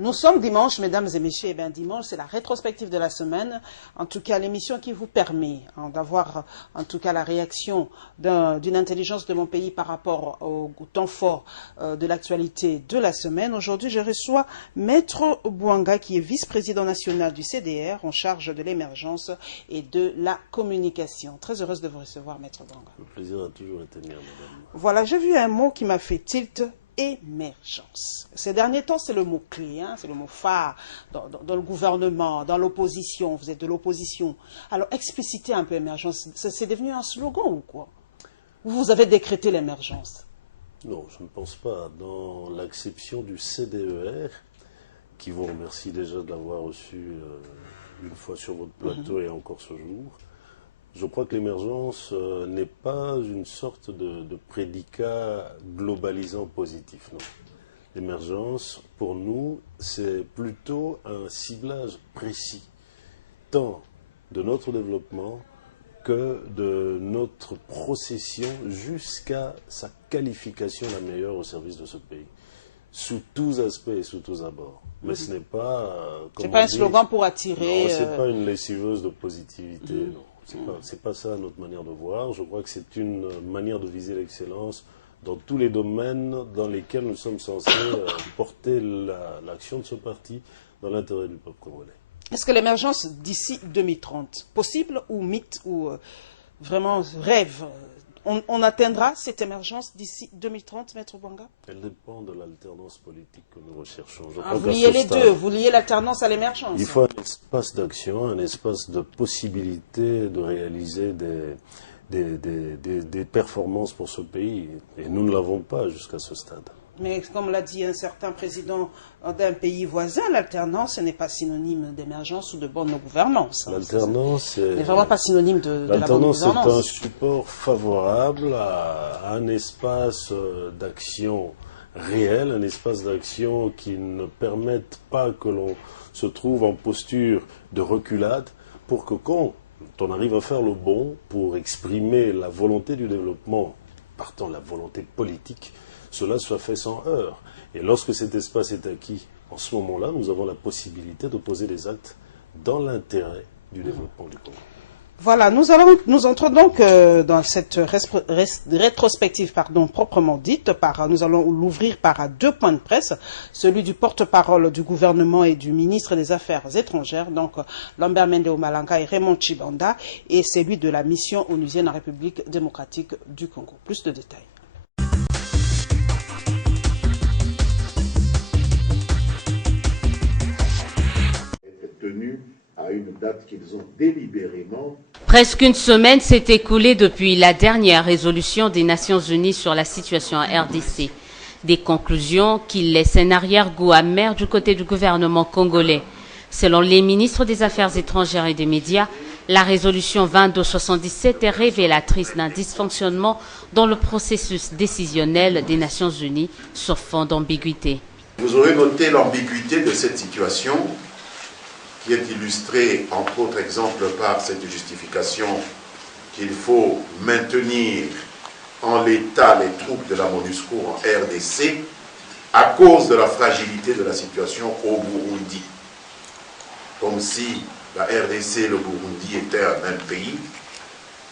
Nous sommes dimanche, mesdames et messieurs. Eh bien, dimanche, c'est la rétrospective de la semaine. En tout cas, l'émission qui vous permet d'avoir, en tout cas, la réaction d'une intelligence de mon pays par rapport au temps fort de l'actualité de la semaine. Aujourd'hui, je reçois Maître Bouanga, qui est vice-président national du CDR, en charge de l'émergence et de la communication. Très heureuse de vous recevoir, Maître Bouanga. Le plaisir a toujours été mien, madame. Voilà, j'ai vu un mot qui m'a fait tilt. Émergence. Ces derniers temps, c'est le mot-clé, hein, c'est le mot phare dans le gouvernement, dans l'opposition. Vous êtes de l'opposition. Alors, explicitez un peu émergence. C'est devenu un slogan ou quoi? Vous avez décrété l'émergence? Non, je ne pense pas. Dans l'acception du CDER, qui vous remercie déjà de l'avoir reçu une fois sur votre plateau et encore ce jour, je crois que l'émergence n'est pas une sorte de prédicat globalisant positif, non. L'émergence, pour nous, c'est plutôt un ciblage précis, tant de notre développement que de notre procession jusqu'à sa qualification la meilleure au service de ce pays, sous tous aspects et sous tous abords. Mais ce n'est pas... c'est pas un slogan pour attirer... Non, c'est pas une lessiveuse de positivité, non. C'est pas ça notre manière de voir. Je crois que c'est une manière de viser l'excellence dans tous les domaines dans lesquels nous sommes censés porter l'action de ce parti dans l'intérêt du peuple congolais. Est-ce que l'émergence d'ici 2030, possible ou mythe ou vraiment rêve, on atteindra cette émergence d'ici 2030, Maître Bouanga? Elle dépend de l'alternance politique que nous recherchons. Vous liez les deux, vous liez l'alternance à l'émergence. Il faut un espace d'action, un espace de possibilité de réaliser des performances pour ce pays. Et nous ne l'avons pas jusqu'à ce stade. Mais comme l'a dit un certain président d'un pays voisin, l'alternance n'est pas synonyme d'émergence ou de bonne gouvernance. L'alternance n'est vraiment pas synonyme de la bonne gouvernance. L'alternance est un support favorable à un espace d'action réel, un espace d'action qui ne permette pas que l'on se trouve en posture de reculade pour que quand on arrive à faire le bon pour exprimer la volonté du développement, partant de la volonté politique, cela soit fait sans heurts. Et lorsque cet espace est acquis, en ce moment-là, nous avons la possibilité de poser des actes dans l'intérêt du développement du Congo. Voilà, nous entrons donc dans cette rétrospective proprement dite. Nous allons l'ouvrir par deux points de presse, celui du porte-parole du gouvernement et du ministre des Affaires étrangères, donc Lambert Mende Omalanga et Raymond Tshibanda, et celui de la mission onusienne en République démocratique du Congo. Plus de détails. À une date qu'ils ont délibérément. Presque une semaine s'est écoulée depuis la dernière résolution des Nations Unies sur la situation en RDC. Des conclusions qui laissent un arrière-goût amer du côté du gouvernement congolais. Selon les ministres des Affaires étrangères et des médias, la résolution 2277 est révélatrice d'un dysfonctionnement dans le processus décisionnel des Nations Unies sur fond d'ambiguïté. Vous aurez noté l'ambiguïté de cette situation, qui est illustré, entre autres exemples, par cette justification qu'il faut maintenir en l'état les troupes de la MONUSCO en RDC à cause de la fragilité de la situation au Burundi. Comme si la RDC et le Burundi étaient un même pays,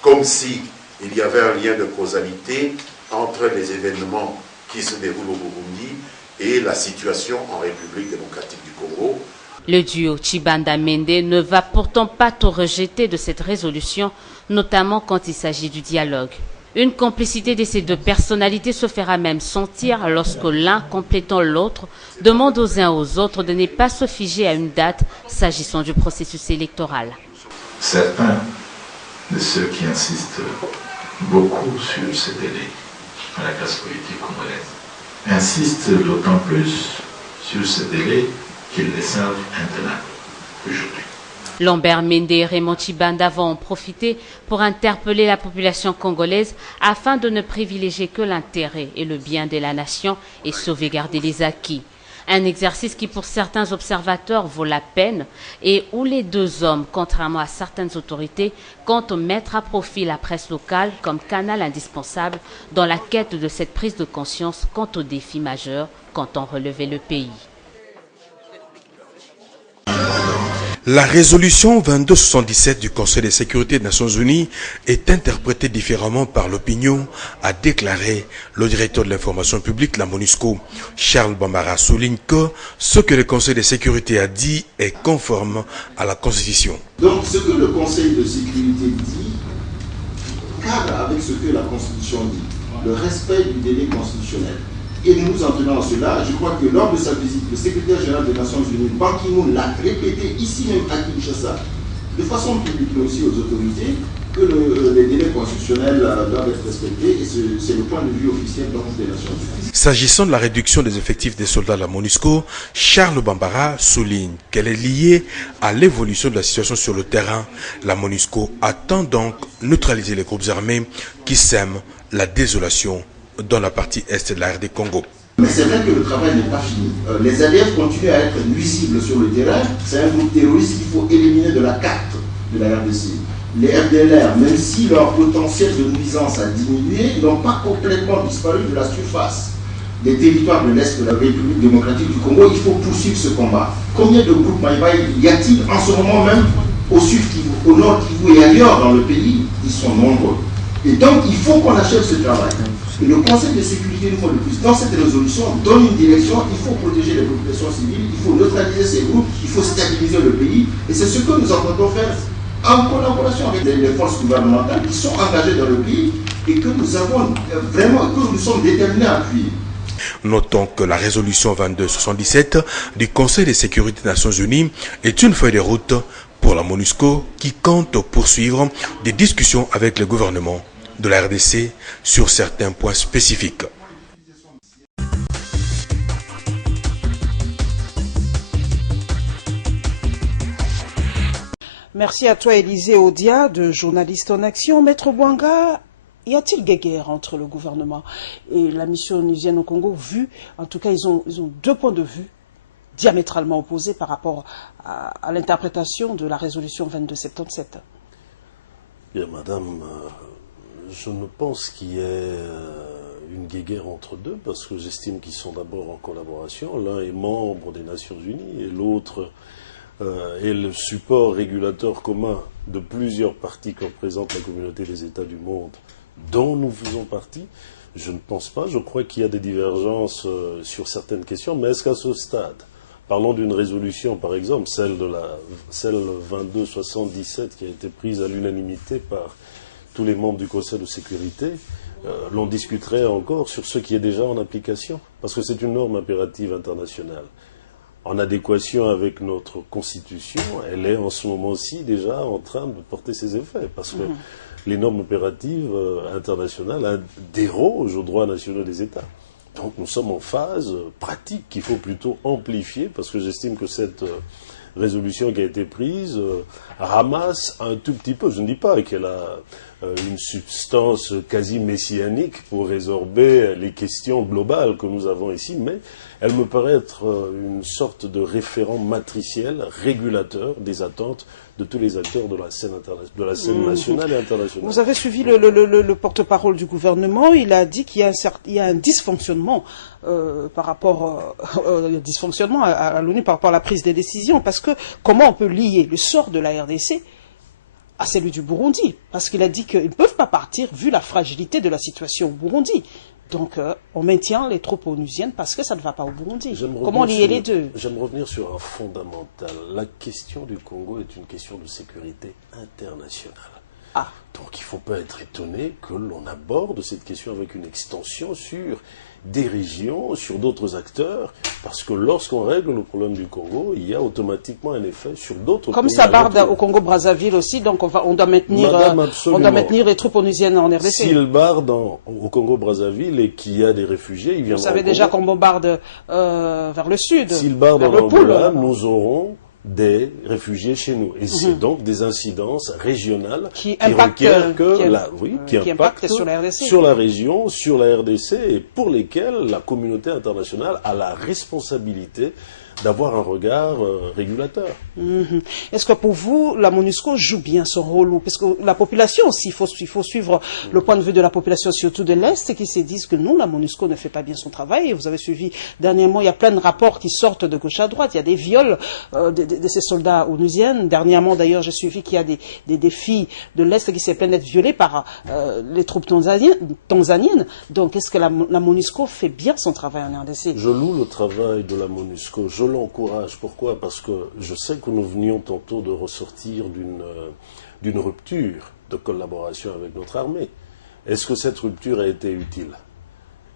comme si il y avait un lien de causalité entre les événements qui se déroulent au Burundi et la situation en République démocratique du Congo. Le duo Tshibanda-Mende ne va pourtant pas tout rejeter de cette résolution, notamment quand il s'agit du dialogue. Une complicité de ces deux personnalités se fera même sentir lorsque l'un, complétant l'autre, demande aux uns aux autres de ne pas se figer à une date s'agissant du processus électoral. Certains de ceux qui insistent beaucoup sur ces délais dans la classe politique congolaise insistent d'autant plus sur ces délais qu'ils les savent intenables aujourd'hui. Lambert Mende et Raymond Tshibanda vont en profiter pour interpeller la population congolaise afin de ne privilégier que l'intérêt et le bien de la nation et sauvegarder les acquis. Un exercice qui pour certains observateurs vaut la peine et où les deux hommes, contrairement à certaines autorités, comptent mettre à profit la presse locale comme canal indispensable dans la quête de cette prise de conscience quant aux défis majeurs qu'entend relever le pays. La résolution 2277 du Conseil de sécurité des Nations Unies est interprétée différemment par l'opinion, a déclaré le directeur de l'information publique, la MONUSCO. Charles Bambara souligne que ce que le Conseil de sécurité a dit est conforme à la Constitution. Donc ce que le Conseil de sécurité dit cadre avec ce que la Constitution dit, le respect du délai constitutionnel. Et nous nous en tenons à cela. Je crois que lors de sa visite, le secrétaire général des Nations Unies, Ban Ki-moon, l'a répété ici même à Kinshasa, de façon publique, mais aussi aux autorités, que les délais constitutionnels doivent être respectés. Et c'est le point de vue officiel donc, des Nations Unies. S'agissant de la réduction des effectifs des soldats de la MONUSCO, Charles Bambara souligne qu'elle est liée à l'évolution de la situation sur le terrain. La MONUSCO attend donc neutraliser les groupes armés qui sèment la désolation dans la partie est de la RD Congo. Mais c'est vrai que le travail n'est pas fini. Les ADF continuent à être nuisibles sur le terrain. C'est un groupe terroriste qu'il faut éliminer de la carte de la RDC. Les FDLR, même si leur potentiel de nuisance a diminué, n'ont pas complètement disparu de la surface des territoires de l'Est de la République démocratique du Congo. Il faut poursuivre ce combat. Combien de groupes Maïmaï y a-t-il en ce moment même au sud Kivu, au nord Kivu et ailleurs dans le pays? Ils sont nombreux. Et donc, il faut qu'on achève ce travail. Et le Conseil de sécurité, une fois de plus, dans cette résolution, donne une direction. Il faut protéger les populations civiles, il faut neutraliser ces groupes, il faut stabiliser le pays. Et c'est ce que nous entendons faire en collaboration avec les forces gouvernementales qui sont engagées dans le pays et que nous avons vraiment, que nous sommes déterminés à appuyer. Notons que la résolution 2277 du Conseil de sécurité des Nations Unies est une feuille de route pour la MONUSCO qui compte poursuivre des discussions avec le gouvernement de la RDC sur certains points spécifiques. Merci à toi Élisée Odia, de Journaliste en Action. Maître Bouanga, y a-t-il guerre entre le gouvernement et la mission onusienne au Congo, vu, en tout cas, ils ont deux points de vue diamétralement opposés par rapport à l'interprétation de la résolution 2277. Bien, madame, je ne pense qu'il y ait une guéguerre entre deux, parce que j'estime qu'ils sont d'abord en collaboration. L'un est membre des Nations Unies et l'autre est le support régulateur commun de plusieurs parties qui représentent la communauté des États du monde dont nous faisons partie. Je ne pense pas, je crois qu'il y a des divergences sur certaines questions, mais est-ce qu'à ce stade, parlons d'une résolution par exemple, celle 2277 qui a été prise à l'unanimité par tous les membres du Conseil de sécurité, l'on discuterait encore sur ce qui est déjà en application, parce que c'est une norme impérative internationale. En adéquation avec notre Constitution, elle est en ce moment aussi déjà en train de porter ses effets, parce que les normes impératives internationales dérogent aux droits nationaux des États. Donc nous sommes en phase pratique qu'il faut plutôt amplifier, parce que j'estime que cette résolution qui a été prise ramasse un tout petit peu, je ne dis pas qu'elle a une substance quasi messianique pour résorber les questions globales que nous avons ici, mais elle me paraît être une sorte de référent matriciel, régulateur des attentes de tous les acteurs de la scène nationale et internationale. Vous avez suivi le porte-parole du gouvernement. Il a dit qu'il y a un dysfonctionnement par rapport dysfonctionnement à l'ONU par rapport à la prise des décisions. Parce que comment on peut lier le sort de la RDC à celui du Burundi? Parce qu'il a dit qu'ils ne peuvent pas partir vu la fragilité de la situation au Burundi. Donc on maintient les troupes onusiennes parce que ça ne va pas au Burundi. Comment lier les deux? J'aime revenir sur un fondamental. La question du Congo est une question de sécurité internationale. Ah. Donc il ne faut pas être étonné que l'on aborde cette question avec une extension sur des régions, sur d'autres acteurs, parce que lorsqu'on règle le problème du Congo, il y a automatiquement un effet sur d'autres pays. Comme ça barde au Congo-Brazzaville aussi, donc on doit maintenir les troupes onusiennes en RDC. S'il barde au Congo-Brazzaville et qu'il y a des réfugiés, ils viendront. Vous savez déjà qu'on bombarde vers le sud. S'il barde en Angola, nous aurons des réfugiés chez nous. Et c'est donc des incidences régionales qui impactent sur la RDC. Sur la région, sur la RDC, et pour lesquelles la communauté internationale a la responsabilité d'avoir un regard régulateur. Est-ce que pour vous, la MONUSCO joue bien son rôle? Parce que la population aussi, il faut suivre le point de vue de la population, surtout de l'Est, qui se disent que non, la MONUSCO ne fait pas bien son travail. Et vous avez suivi dernièrement, il y a plein de rapports qui sortent de gauche à droite. Il y a des viols de ces soldats onusiens. Dernièrement, d'ailleurs, j'ai suivi qu'il y a des filles de l'Est qui se plaignent d'être violées par les troupes tanzaniennes. Donc, est-ce que la MONUSCO fait bien son travail en RDC? Je loue le travail de la MONUSCO, je l'encourage. Pourquoi? Parce que je sais que nous venions tantôt de ressortir d'une rupture de collaboration avec notre armée. Est-ce que cette rupture a été utile?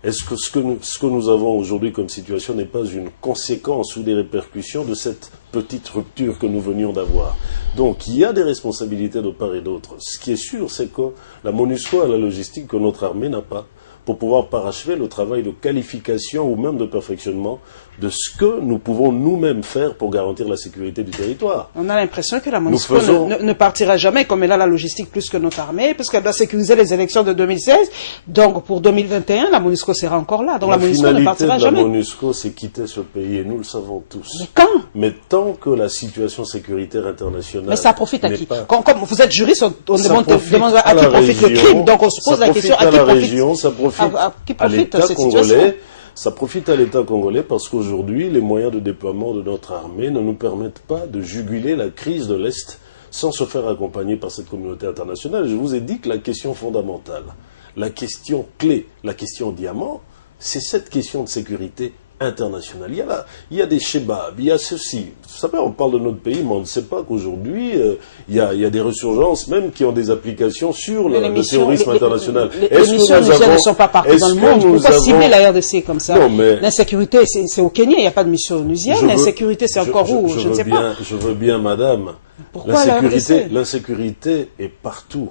Est-ce que ce que nous avons aujourd'hui comme situation n'est pas une conséquence ou des répercussions de cette petite rupture que nous venions d'avoir? Donc, il y a des responsabilités de part et d'autre. Ce qui est sûr, c'est que la MONUSCO a la logistique que notre armée n'a pas, pour pouvoir parachever le travail de qualification ou même de perfectionnement de ce que nous pouvons nous-mêmes faire pour garantir la sécurité du territoire. On a l'impression que la MONUSCO ne partira jamais, comme elle a la logistique plus que notre armée, parce qu'elle doit sécuriser les élections de 2016. Donc pour 2021, la MONUSCO sera encore là. Donc la MONUSCO ne partira jamais. La MONUSCO, c'est quitter ce pays, et nous le savons tous. Mais quand? Mais tant que la situation sécuritaire internationale... Mais ça profite à qui? Comme vous êtes juriste, on demande à qui profite le crime. Donc on se pose la question à qui profite. Ça profite à l'État congolais. Ça profite à l'État congolais parce qu'aujourd'hui, les moyens de déploiement de notre armée ne nous permettent pas de juguler la crise de l'Est sans se faire accompagner par cette communauté internationale. Je vous ai dit que la question fondamentale, la question clé, la question diamant, c'est cette question de sécurité internationale. Il y a des chebabs, il y a ceci. Vous savez, on parle de notre pays, mais on ne sait pas qu'aujourd'hui, il y a des ressurgences même qui ont des applications sur le terrorisme international. Les missions ne sont pas partout dans le monde. On ne peut pas cibler la RDC comme ça. L'insécurité, c'est au Kenya, il n'y a pas de mission onusienne. L'insécurité, c'est encore où? Je ne sais pas. Je veux bien, madame. Pourquoi l'insécurité est partout.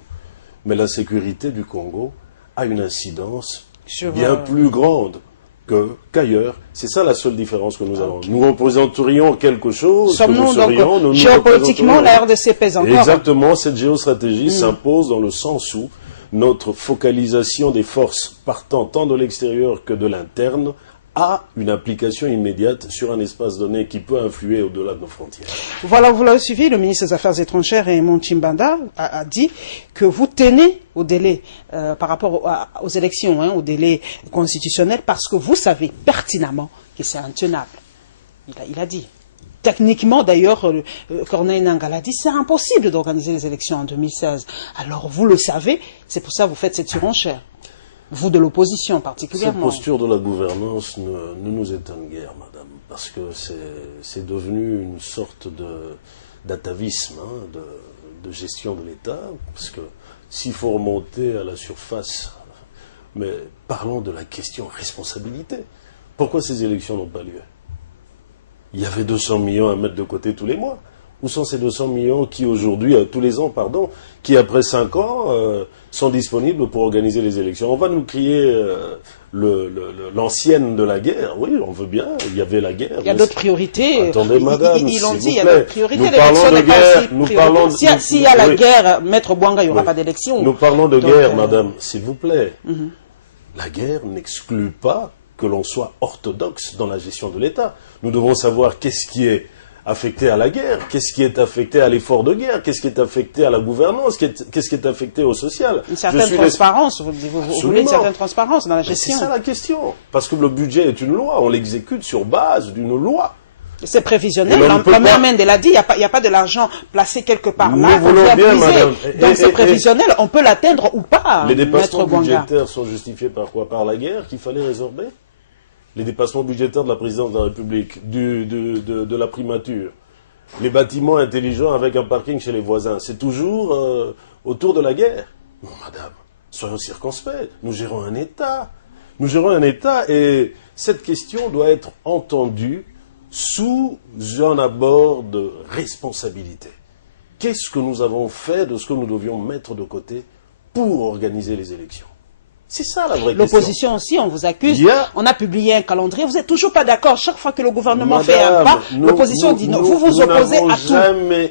Mais la sécurité du Congo a une incidence bien plus grande qu'ailleurs. C'est ça la seule différence que nous avons. Nous représenterions quelque chose que nous serions... Donc, géopolitiquement, la RDC pèse encore. Exactement, cette géostratégie s'impose dans le sens où notre focalisation des forces partant tant de l'extérieur que de l'interne a une application immédiate sur un espace donné qui peut influer au-delà de nos frontières. Voilà, vous l'avez suivi, le ministre des Affaires étrangères, Raymond Tchimbanda, a dit que vous tenez au délai par rapport aux élections, au délai constitutionnel, parce que vous savez pertinemment que c'est intenable. Il a dit. Techniquement, d'ailleurs, Corneille Nangaa l'a dit, c'est impossible d'organiser les élections en 2016. Alors, vous le savez, c'est pour ça que vous faites cette surenchère. Vous de l'opposition particulièrement. Cette posture de la gouvernance ne nous étonne guère, madame, parce que c'est devenu une sorte d'atavisme, de gestion de l'État, parce que s'il faut remonter à la surface, mais parlons de la question responsabilité. Pourquoi ces élections n'ont pas lieu? Il y avait 200 millions à mettre de côté tous les mois. Où sont ces 200 millions qui aujourd'hui, tous les ans, pardon, qui après 5 ans sont disponibles pour organiser les élections? On va nous crier l'ancienne de la guerre. Oui, on veut bien, il y avait la guerre. Il y a d'autres priorités. Attendez, madame, ils l'ont dit, il y a d'autres d'autres priorités. L'élection n'est pas aussi prioritaire. S'il y a la guerre, Maître Bouanga, il n'y aura pas d'élection. Nous parlons de guerre, madame, s'il vous plaît. La guerre n'exclut pas que l'on soit orthodoxe dans la gestion de l'État. Nous devons savoir qu'est-ce qui est affecté à la guerre, qu'est-ce qui est affecté à l'effort de guerre, qu'est-ce qui est affecté à la gouvernance, qu'est-ce qui est affecté au social. Une certaine transparence, vous voulez une certaine transparence dans la gestion. C'est ça la question, parce que le budget est une loi, on l'exécute sur base d'une loi. C'est prévisionnel, la mère Mende l'a dit, il n'y a pas de l'argent placé quelque part là. Nous voulons bien, madame. Donc c'est prévisionnel, on peut l'atteindre ou pas. Les dépassements budgétaires sont justifiés par quoi? Par la guerre qu'il fallait résorber? Les dépassements budgétaires de la présidence de la République, de la primature, les bâtiments intelligents avec un parking chez les voisins, c'est toujours autour de la guerre. Non, madame, soyons circonspects, nous gérons un État. Nous gérons un État et cette question doit être entendue sous un abord de responsabilité. Qu'est-ce que nous avons fait de ce que nous devions mettre de côté pour organiser les élections? C'est ça la vraie question. L'opposition aussi, on vous accuse. On a publié un calendrier. Vous n'êtes toujours pas d'accord. Chaque fois que le gouvernement fait un pas, l'opposition dit non. Vous vous opposez à tout.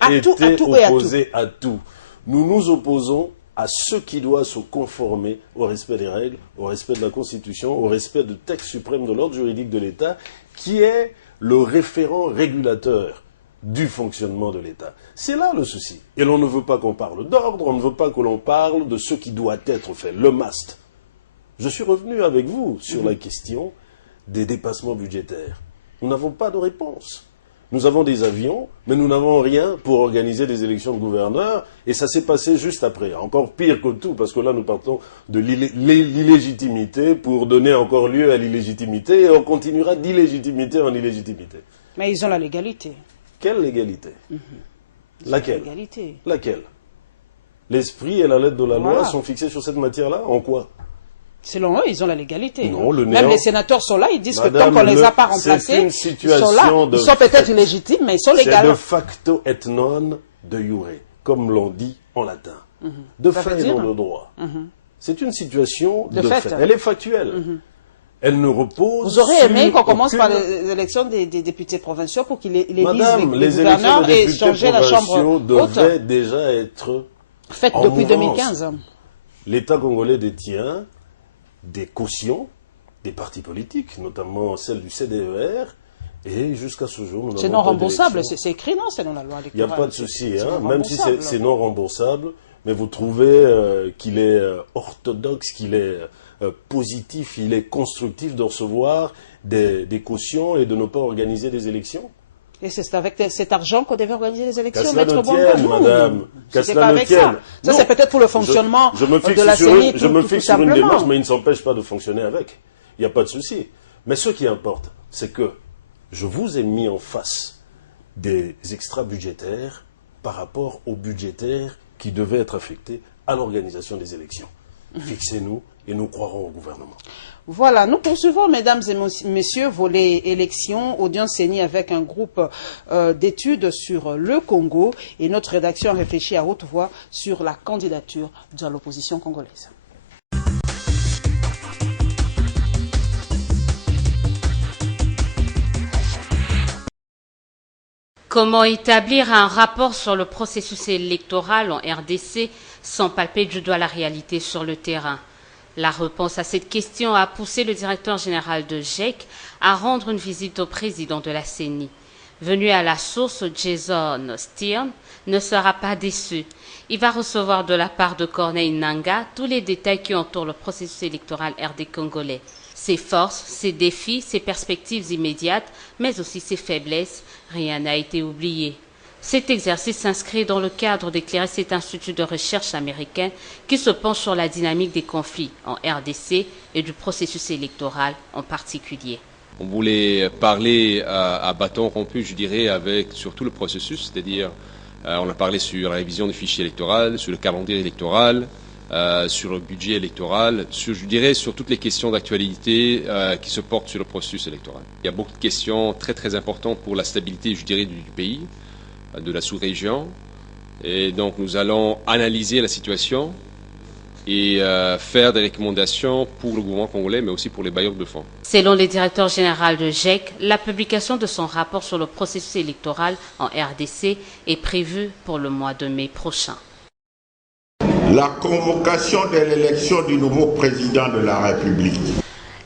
À tout et à tout. Nous nous opposons à ce qui doit se conformer au respect des règles, au respect de la Constitution, au respect du texte suprême de l'ordre juridique de l'État, qui est le référent régulateur du fonctionnement de l'État. C'est là le souci. Et l'on ne veut pas qu'on parle d'ordre, on ne veut pas que l'on parle de ce qui doit être fait, le must. Je suis revenu avec vous sur la question des dépassements budgétaires. Nous n'avons pas de réponse. Nous avons des avions, mais nous n'avons rien pour organiser des élections de gouverneurs, et ça s'est passé juste après. Encore pire que tout, parce que là, nous partons de l'illégitimité pour donner encore lieu à l'illégitimité, et on continuera d'illégitimité en illégitimité. Mais ils ont la légalité. Quelle légalité? Laquelle? La légalité. Laquelle? L'esprit et la lettre de la loi Voilà. sont fixés sur cette matière-là? En quoi? Selon eux, ils ont la légalité. Non, le Même néant. les sénateurs sont là, ils disent Madame, que tant qu'on ne les a pas remplacés, c'est une ils sont situation là. de Ils sont peut-être illégitimes, mais ils sont C'est légaux. de facto et non de jure, comme l'on dit en latin. De Ça veut fait et dire. non de droit. C'est une situation De de fait. fait. Elle est factuelle. Elle ne repose Vous aurez aimé sur qu'on commence par aucune- les élections des députés provinciaux pour qu'ils élisent Madame, les les élections gouverneurs des et députés changer la chambre provinciaux haute, devaient déjà être faite en depuis mouvance. 2015. L'État congolais détient des cautions des partis politiques, notamment celle du CDER, et jusqu'à ce jour, nous C'est n'avons non pas remboursable, d'élection. c'est écrit non, c'est dans la loi Il n'y a électorale. pas de souci, C'est hein, non même si remboursable. c'est non remboursable, mais vous trouvez qu'il est orthodoxe, qu'il est positif, il est constructif de recevoir des cautions et de ne pas organiser des élections? Et c'est avec cet argent qu'on devait organiser les Qu'à élections, cela Maître ne Bonga. tienne, Non, madame. Qu'à c'était cela pas ne avec tienne. ça. Ça, Non. c'est peut-être pour le fonctionnement je me fixe de la sur CENI, je me tout fixe sur une simplement. démarche, mais il ne s'empêche pas de fonctionner avec. Il n'y a pas de souci. Mais ce qui importe, c'est que je vous ai mis en face des extra-budgétaires par rapport aux budgétaires qui devaient être affectés à l'organisation des élections. Fixez-nous et nous croirons au gouvernement. Voilà, nous poursuivons, mesdames et messieurs, volet élections, audience CENI avec un groupe d'études sur le Congo et notre rédaction réfléchit à haute voix sur la candidature de l'opposition congolaise. Comment établir un rapport sur le processus électoral en RDC sans palper du doigt la réalité sur le terrain? La réponse à cette question a poussé le directeur général de GEC à rendre une visite au président de la CENI. Venu à la source, Jason Stern ne sera pas déçu. Il va recevoir de la part de Corneille Nangaa tous les détails qui entourent le processus électoral RD congolais. Ses forces, ses défis, ses perspectives immédiates, mais aussi ses faiblesses, rien n'a été oublié. Cet exercice s'inscrit dans le cadre d'éclairer cet institut de recherche américain qui se penche sur la dynamique des conflits en RDC et du processus électoral en particulier. On voulait parler à bâton rompu, je dirais, avec sur tout le processus, c'est-à-dire on a parlé sur la révision du fichier électoral, sur le calendrier électoral, sur le budget électoral, je dirais sur toutes les questions d'actualité qui se portent sur le processus électoral. Il y a beaucoup de questions très très importantes pour la stabilité, je dirais, du pays, de la sous-région, et donc nous allons analyser la situation et faire des recommandations pour le gouvernement congolais, mais aussi pour les bailleurs de fonds. Selon le directeur général de GEC, la publication de son rapport sur le processus électoral en RDC est prévue pour le mois de mai prochain. La convocation de l'élection du nouveau président de la République.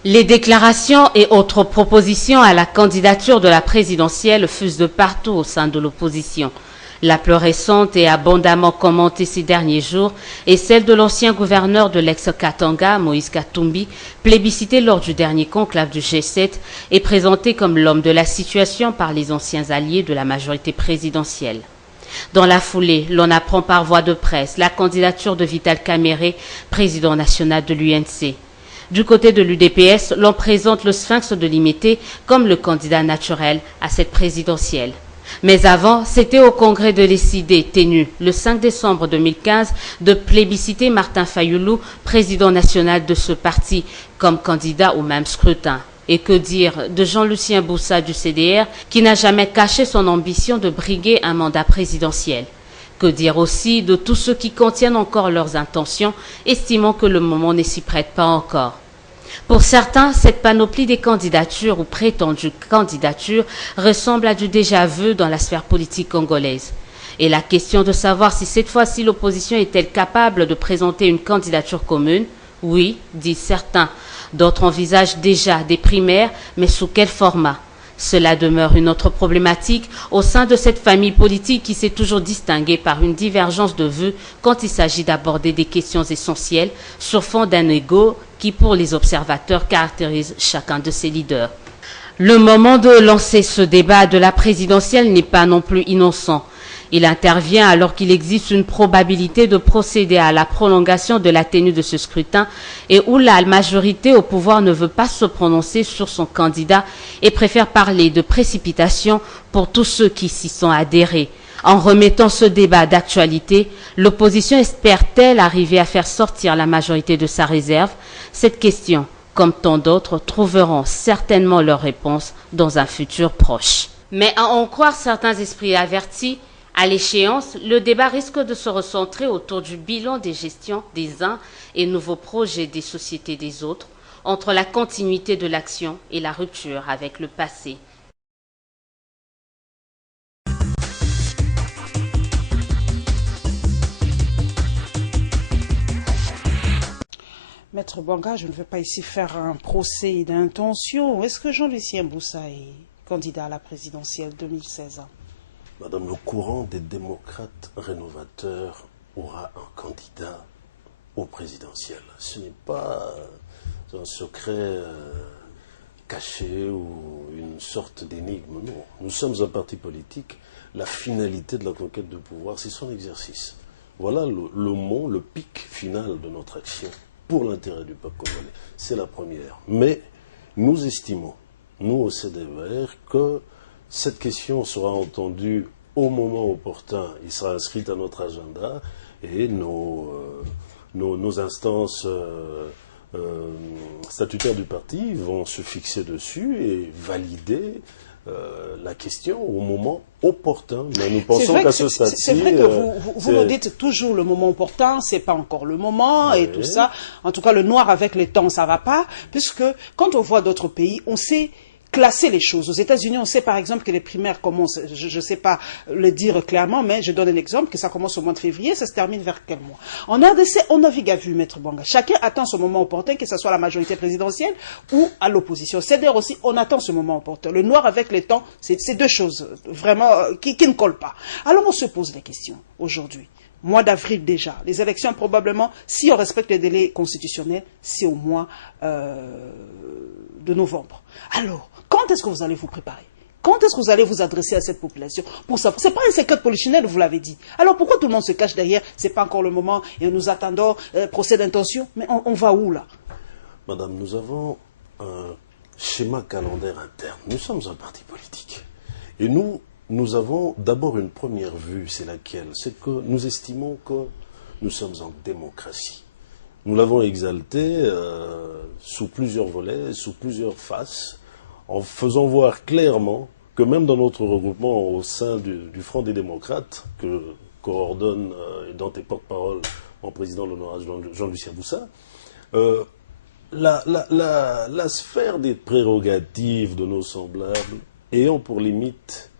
Les déclarations et autres propositions à la candidature de la présidentielle fusent de partout au sein de l'opposition. La plus récente et abondamment commentée ces derniers jours est celle de l'ancien gouverneur de l'ex-Katanga, Moïse Katumbi, plébiscité lors du dernier conclave du G7 et présenté comme l'homme de la situation par les anciens alliés de la majorité présidentielle. Dans la foulée, l'on apprend par voie de presse la candidature de Vital Kamerhe, président national de l'UNC. Du côté de l'UDPS, l'on présente le Sphinx de Limité comme le candidat naturel à cette présidentielle. Mais avant, c'était au congrès de l'ECD tenu le 5 décembre 2015 de plébisciter Martin Fayoulou, président national de ce parti, comme candidat au même scrutin. Et que dire de Jean-Lucien Boussa du CDR qui n'a jamais caché son ambition de briguer un mandat présidentiel? Que dire aussi de tous ceux qui contiennent encore leurs intentions, estimant que le moment ne s'y prête pas encore? Pour certains, cette panoplie des candidatures ou prétendues candidatures ressemble à du déjà-vu dans la sphère politique congolaise. Et la question de savoir si cette fois-ci l'opposition est-elle capable de présenter une candidature commune? Oui, disent certains. D'autres envisagent déjà des primaires, mais sous quel format? Cela demeure une autre problématique au sein de cette famille politique qui s'est toujours distinguée par une divergence de vues quand il s'agit d'aborder des questions essentielles sur fond d'un ego qui, pour les observateurs, caractérise chacun de ses leaders. Le moment de lancer ce débat de la présidentielle n'est pas non plus innocent. Il intervient alors qu'il existe une probabilité de procéder à la prolongation de la tenue de ce scrutin et où la majorité au pouvoir ne veut pas se prononcer sur son candidat et préfère parler de précipitation pour tous ceux qui s'y sont adhérés. En remettant ce débat d'actualité, l'opposition espère-t-elle arriver à faire sortir la majorité de sa réserve? Cette question, comme tant d'autres, trouveront certainement leur réponse dans un futur proche. Mais à en croire certains esprits avertis, à l'échéance, le débat risque de se recentrer autour du bilan des gestions des uns et nouveaux projets des sociétés des autres, entre la continuité de l'action et la rupture avec le passé. Maître Banga, je ne veux pas ici faire un procès d'intention. Est-ce que Jean-Lucien Boussa est candidat à la présidentielle 2016? Madame, le courant des démocrates rénovateurs aura un candidat au présidentiel. Ce n'est pas un secret caché ou une sorte d'énigme, non. Nous sommes un parti politique. La finalité de la conquête de pouvoir, c'est son exercice. Voilà le pic final de notre action pour l'intérêt du peuple congolais. C'est la première. Mais nous estimons, nous au CDER, que cette question sera entendue au moment opportun. Il sera inscrit à notre agenda et nos instances statutaires du parti vont se fixer dessus et valider la question au moment opportun. Mais nous pensons qu'à ce stade-ci... C'est vrai que vous nous dites toujours le moment opportun, c'est pas encore le moment et tout ça. En tout cas, le noir avec le temps, ça va pas, puisque quand on voit d'autres pays, on sait classer les choses. Aux États-Unis, on sait par exemple que les primaires commencent, je ne sais pas le dire clairement, mais je donne un exemple, que ça commence au mois de février, ça se termine vers quel mois? En RDC, on navigue à vue, Maître Banga. Chacun attend ce moment opportun, que ce soit la majorité présidentielle ou à l'opposition. C'est-à-dire aussi, on attend ce moment opportun. Le noir avec le temps, c'est deux choses vraiment qui ne collent pas. Alors on se pose la question aujourd'hui. Mois d'avril déjà. Les élections, probablement, si on respecte les délais constitutionnels, c'est au mois de novembre. Alors, quand est-ce que vous allez vous préparer? Quand est-ce que vous allez vous adresser à cette population pour ça? Ce n'est pas un secret polichinelle, vous l'avez dit. Alors pourquoi tout le monde se cache derrière? Ce n'est pas encore le moment et nous attendons procès d'intention. Mais on va où là? Madame, nous avons un schéma calendaire interne. Nous sommes un parti politique. Et nous avons d'abord une première vue, c'est laquelle? C'est que nous estimons que nous sommes en démocratie. Nous l'avons exalté sous plusieurs volets, sous plusieurs faces, en faisant voir clairement que même dans notre regroupement au sein du Front des démocrates, que coordonne et dont est porte-parole mon président l'honorable Jean-Lucien Boussa, la sphère des prérogatives de nos semblables ayant pour limite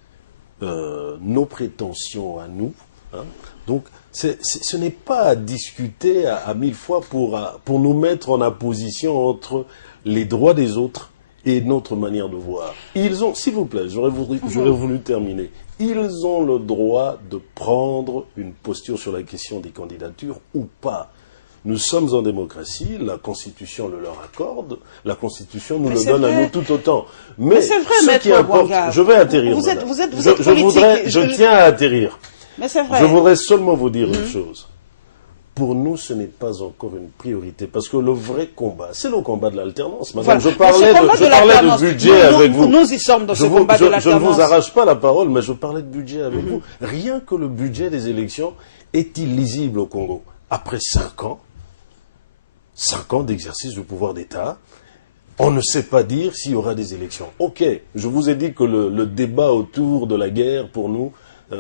nos prétentions à nous, hein, donc ce n'est pas à discuter à 1000 fois pour nous mettre en opposition entre les droits des autres et notre manière de voir. Ils ont, s'il vous plaît, j'aurais voulu terminer, ils ont le droit de prendre une posture sur la question des candidatures ou pas. Nous sommes en démocratie, la Constitution le leur accorde, la Constitution nous le donne à nous tout autant. Mais c'est vrai, ce qui importe, je vais atterrir. Vous êtes politique. Je tiens à atterrir. Mais c'est vrai. Je voudrais seulement vous dire une chose. Pour nous, ce n'est pas encore une priorité, parce que le vrai combat, c'est le combat de l'alternance. Madame, je parlais de budget avec vous. Nous y sommes dans ce combat de l'alternance. Je ne vous arrache pas la parole, mais je parlais de budget avec vous. Rien que le budget des élections est-il lisible au Congo? Après 5 ans d'exercice du pouvoir d'État, on ne sait pas dire s'il y aura des élections. Ok, je vous ai dit que le débat autour de la guerre, pour nous,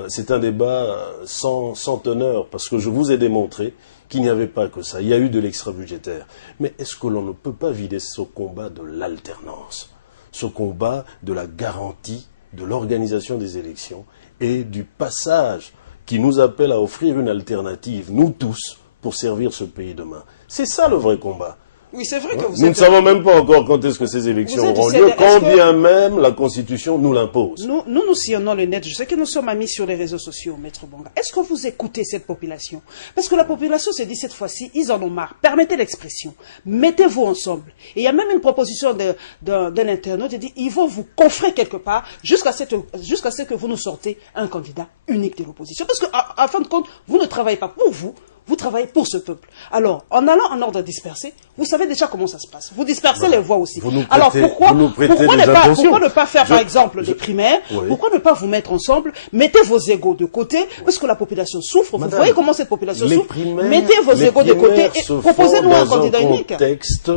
c'est un débat sans teneur, parce que je vous ai démontré qu'il n'y avait pas que ça. Il y a eu de l'extra-budgétaire. Mais est-ce que l'on ne peut pas vider ce combat de l'alternance, ce combat de la garantie de l'organisation des élections et du passage qui nous appelle à offrir une alternative, nous tous, pour servir ce pays demain? C'est ça le vrai combat. Oui, c'est vrai que vous Nous ne savons même pas encore quand est-ce que ces élections auront lieu, quand bien même la Constitution nous l'impose. Nous sillonnons le net. Je sais que nous sommes amis sur les réseaux sociaux, Maître Bonga. Est-ce que vous écoutez cette population? Parce que la population se dit cette fois-ci, ils en ont marre. Permettez l'expression. Mettez-vous ensemble. Et il y a même une proposition d'un internaute qui dit, ils vont vous coffrer quelque part jusqu'à ce que vous nous sortez un candidat unique de l'opposition. Parce qu'à fin de compte, vous ne travaillez pas pour vous. Vous travaillez pour ce peuple. Alors, en allant en ordre dispersé, vous savez déjà comment ça se passe. Vous dispersez les voix aussi. Alors, pourquoi ne pas faire, par exemple, des primaires? Oui. Pourquoi ne pas vous mettre ensemble? Mettez vos égos de côté, parce que la population souffre. Madame, vous voyez comment cette population souffre? Mettez vos égos de côté et proposez-nous un candidat unique. Un contexte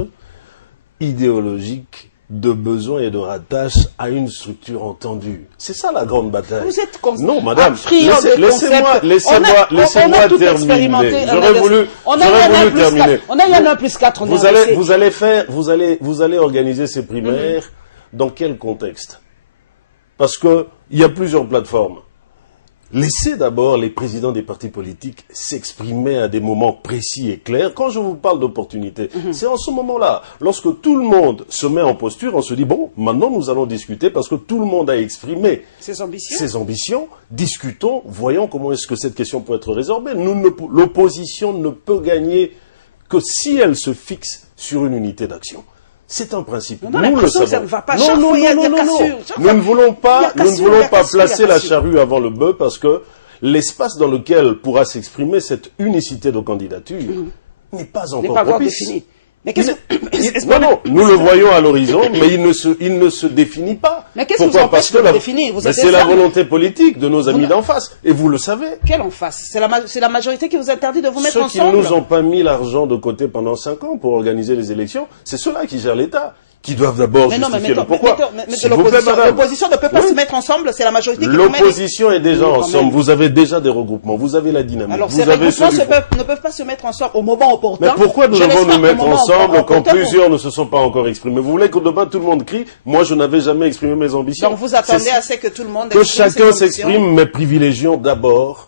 idéologique de besoin et de rattache à une structure entendue. C'est ça la grande bataille. Vous êtes comme non, madame, laissez-moi terminer. J'aurais voulu terminer. On a eu un 1+4. Vous allez organiser ces primaires dans quel contexte? Parce que il y a plusieurs plateformes. Laissez d'abord les présidents des partis politiques s'exprimer à des moments précis et clairs. Quand je vous parle d'opportunité, c'est en ce moment-là, lorsque tout le monde se met en posture, on se dit, bon, maintenant nous allons discuter parce que tout le monde a exprimé ses ambitions. Discutons, voyons comment est-ce que cette question peut être résorbée. L'opposition ne peut gagner que si elle se fixe sur une unité d'action. C'est un principe. Nous le savons. Ça ne va pas. Non. Nous ne voulons pas placer la charrue avant le bœuf parce que l'espace dans lequel pourra s'exprimer cette unicité de candidature n'est pas encore propice. Mais non, nous le voyons à l'horizon, mais il ne se définit pas. Mais qu'est-ce que vous empêche de le définir? C'est la volonté politique de nos amis d'en face, et vous le savez. Quelle en face? C'est la majorité qui vous interdit de vous mettre ensemble. Ceux qui ne nous ont pas mis l'argent de côté pendant 5 ans pour organiser les élections, c'est ceux-là qui gèrent l'État, qui doivent d'abord justifier le pourquoi. L'opposition ne peut pas se mettre ensemble, c'est la majorité qui vous met. L'opposition est déjà ensemble, vous avez déjà des regroupements, vous avez la dynamique. Alors ces regroupements ne peuvent pas se mettre ensemble au moment opportun. Mais pourquoi nous devons nous mettre ensemble quand plusieurs ne se sont pas encore exprimés? Vous voulez qu'au débat tout le monde crie? Moi je n'avais jamais exprimé mes ambitions. Donc vous attendez à ce que tout le monde exprime ses ambitions. Que chacun s'exprime, mais privilégions d'abord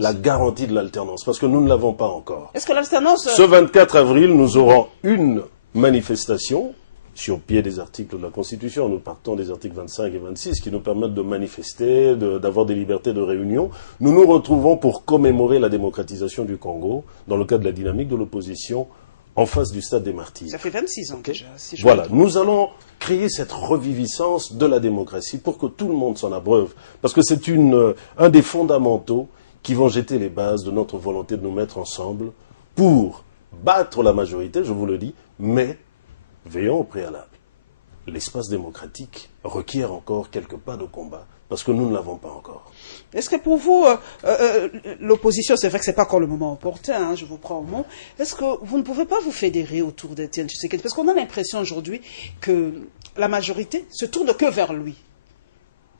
la garantie de l'alternance, parce que nous ne l'avons pas encore. Est-ce que l'alternance... Ce 24 avril, nous aurons une manifestation sur pied des articles de la Constitution. Nous partons des articles 25 et 26 qui nous permettent de manifester, d'avoir des libertés de réunion. Nous nous retrouvons pour commémorer la démocratisation du Congo dans le cadre de la dynamique de l'opposition en face du stade des Martyrs. Ça fait 26 ans déjà. Si voilà, nous allons créer cette reviviscence de la démocratie pour que tout le monde s'en abreuve. Parce que c'est un des fondamentaux qui vont jeter les bases de notre volonté de nous mettre ensemble pour battre la majorité, je vous le dis, mais veillons au préalable. L'espace démocratique requiert encore quelques pas de combat, parce que nous ne l'avons pas encore. Est-ce que pour vous, l'opposition, c'est vrai que ce n'est pas encore le moment opportun, je vous prends au mot, est-ce que vous ne pouvez pas vous fédérer autour d'Étienne Tshisekedi? Parce qu'on a l'impression aujourd'hui que la majorité se tourne que vers lui.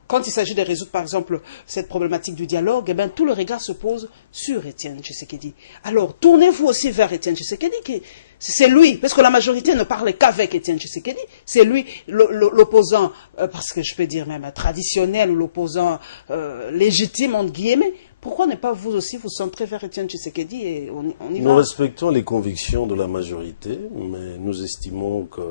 Quand il s'agit de résoudre, par exemple, cette problématique du dialogue, eh bien, tout le regard se pose sur Étienne Tshisekedi. Alors, tournez-vous aussi vers Étienne Tshisekedi, c'est lui, parce que la majorité ne parle qu'avec Étienne Tshisekedi. C'est lui, l'opposant, parce que je peux dire même traditionnel, ou l'opposant légitime, entre guillemets. Pourquoi ne pas vous aussi vous centrer vers Étienne Tshisekedi et on y va? Nous respectons les convictions de la majorité, mais nous estimons que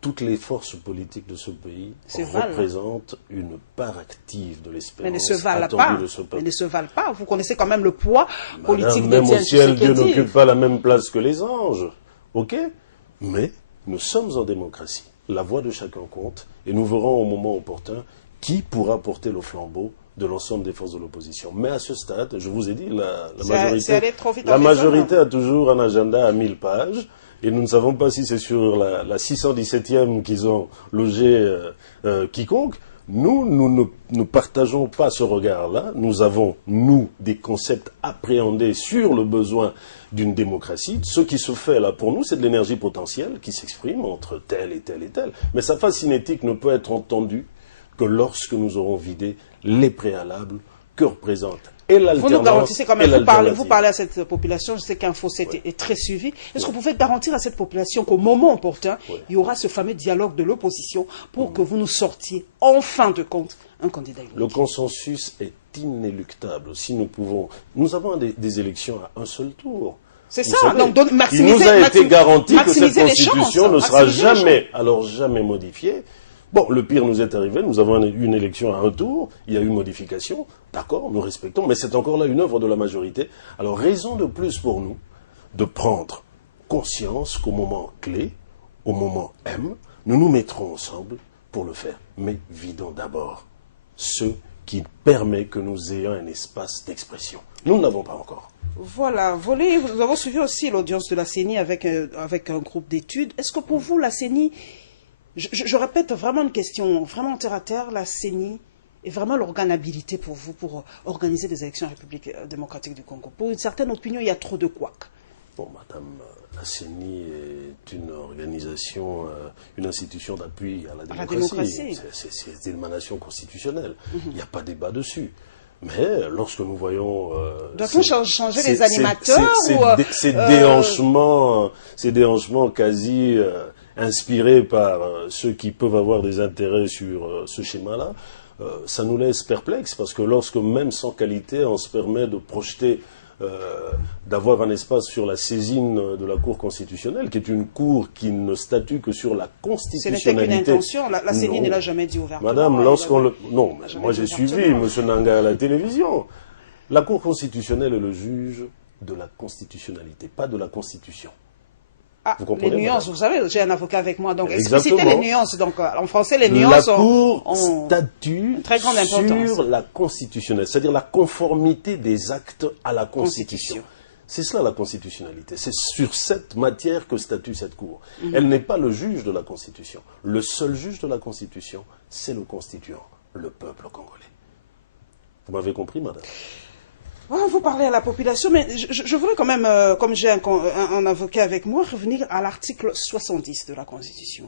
toutes les forces politiques de ce pays représentent une part active de l'espérance attendue de ce peuple. Mais ne se valent pas. Vous connaissez quand même le poids politique d'Étienne Tshisekedi. Même au ciel, Dieu n'occupe pas la même place que les anges. Ok? Mais nous sommes en démocratie. La voix de chacun compte. Et nous verrons au moment opportun qui pourra porter le flambeau de l'ensemble des forces de l'opposition. Mais à ce stade, je vous ai dit, la majorité a toujours un agenda à 1000 pages. Et nous ne savons pas si c'est sur la 617e qu'ils ont logé quiconque. Nous ne partageons pas ce regard-là. Nous avons, nous, des concepts appréhendés sur le besoin d'une démocratie. Ce qui se fait là pour nous, c'est de l'énergie potentielle qui s'exprime entre tel et tel et tel. Mais sa phase cinétique ne peut être entendue que lorsque nous aurons vidé les préalables que représente et l'alternance. Vous nous garantissez quand même, vous parlez à cette population, je sais qu'Info 7 est très suivi. Est-ce que vous pouvez garantir à cette population qu'au moment opportun, il y aura ce fameux dialogue de l'opposition pour que vous nous sortiez, en fin de compte, un candidat unique? Le consensus est inéluctable. Si nous avons des élections à un seul tour. C'est Vous ça, savez, donc il maximiser, nous a été garanti que cette maximiser les chances, constitution ne sera maximiser les jamais, alors jamais modifiée. Bon, le pire nous est arrivé, nous avons eu une élection à un tour, il y a eu modification, d'accord, nous respectons, mais c'est encore là une œuvre de la majorité. Alors raison de plus pour nous de prendre conscience qu'au moment clé, au moment M, nous nous mettrons ensemble pour le faire. Mais vidons d'abord ce qui permet que nous ayons un espace d'expression. Nous ne l'avons pas encore. Voilà, nous avons suivi aussi l'audience de la CENI avec un groupe d'études. Est-ce que pour vous, la CENI, je répète vraiment une question, vraiment terre à terre, la CENI est vraiment l'organe habilité pour vous pour organiser des élections en République démocratique du Congo? Pour une certaine opinion, il y a trop de couacs. Bon, madame, la CENI est une organisation, une institution d'appui à la démocratie. C'est une émanation constitutionnelle. Il n'y a pas débat dessus. Mais lorsque nous voyons... doit-on changer les animateurs ces déhanchements quasi inspirés par ceux qui peuvent avoir des intérêts sur ce schéma-là, ça nous laisse perplexes, parce que lorsque, même sans qualité, on se permet de projeter, d'avoir un espace sur la saisine de la Cour constitutionnelle, qui est une cour qui ne statue que sur la constitutionnalité. Ce n'était qu'une intention, la CENI ne l'a jamais dit ouvertement. Madame, lorsqu'on le... Non, moi j'ai suivi M. Nanga à la télévision. La Cour constitutionnelle est le juge de la constitutionnalité, pas de la Constitution. Ah, vous comprenez, les nuances, madame? vous savez, j'ai un avocat avec moi, donc Exactement. expliciter les nuances. Donc, en français, les nuances la Cour ont statue une très grande importance sur la constitutionnelle, c'est-à-dire la conformité des actes à la Constitution. C'est cela la constitutionnalité. C'est sur cette matière que statue cette Cour. Elle n'est pas le juge de la Constitution. Le seul juge de la Constitution, c'est le constituant, le peuple congolais. Vous m'avez compris, madame? Vous parlez à la population, mais je voudrais quand même, comme j'ai un avocat avec moi, revenir à l'article 70 de la Constitution.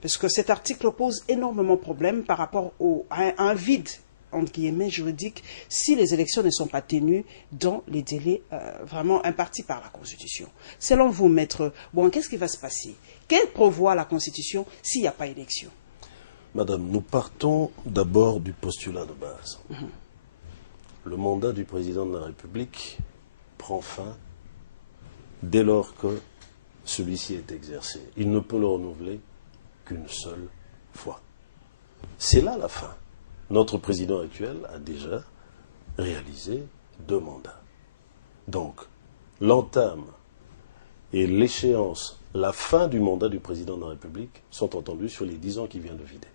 Parce que cet article pose énormément de problèmes par rapport à un vide, entre guillemets, juridique, si les élections ne sont pas tenues dans les délais vraiment impartis par la Constitution. Selon vous, maître, qu'est-ce qui va se passer? Qu'elle prévoit la Constitution s'il n'y a pas élection? Madame, nous partons d'abord du postulat de base. Le mandat du président de la République prend fin dès lors que celui-ci est exercé. Il ne peut le renouveler qu'une seule fois. C'est là la fin. Notre président actuel a déjà réalisé 2 mandats. Donc, l'entame et l'échéance, la fin du mandat du président de la République sont entendus sur les 10 ans qu'il vient de vider.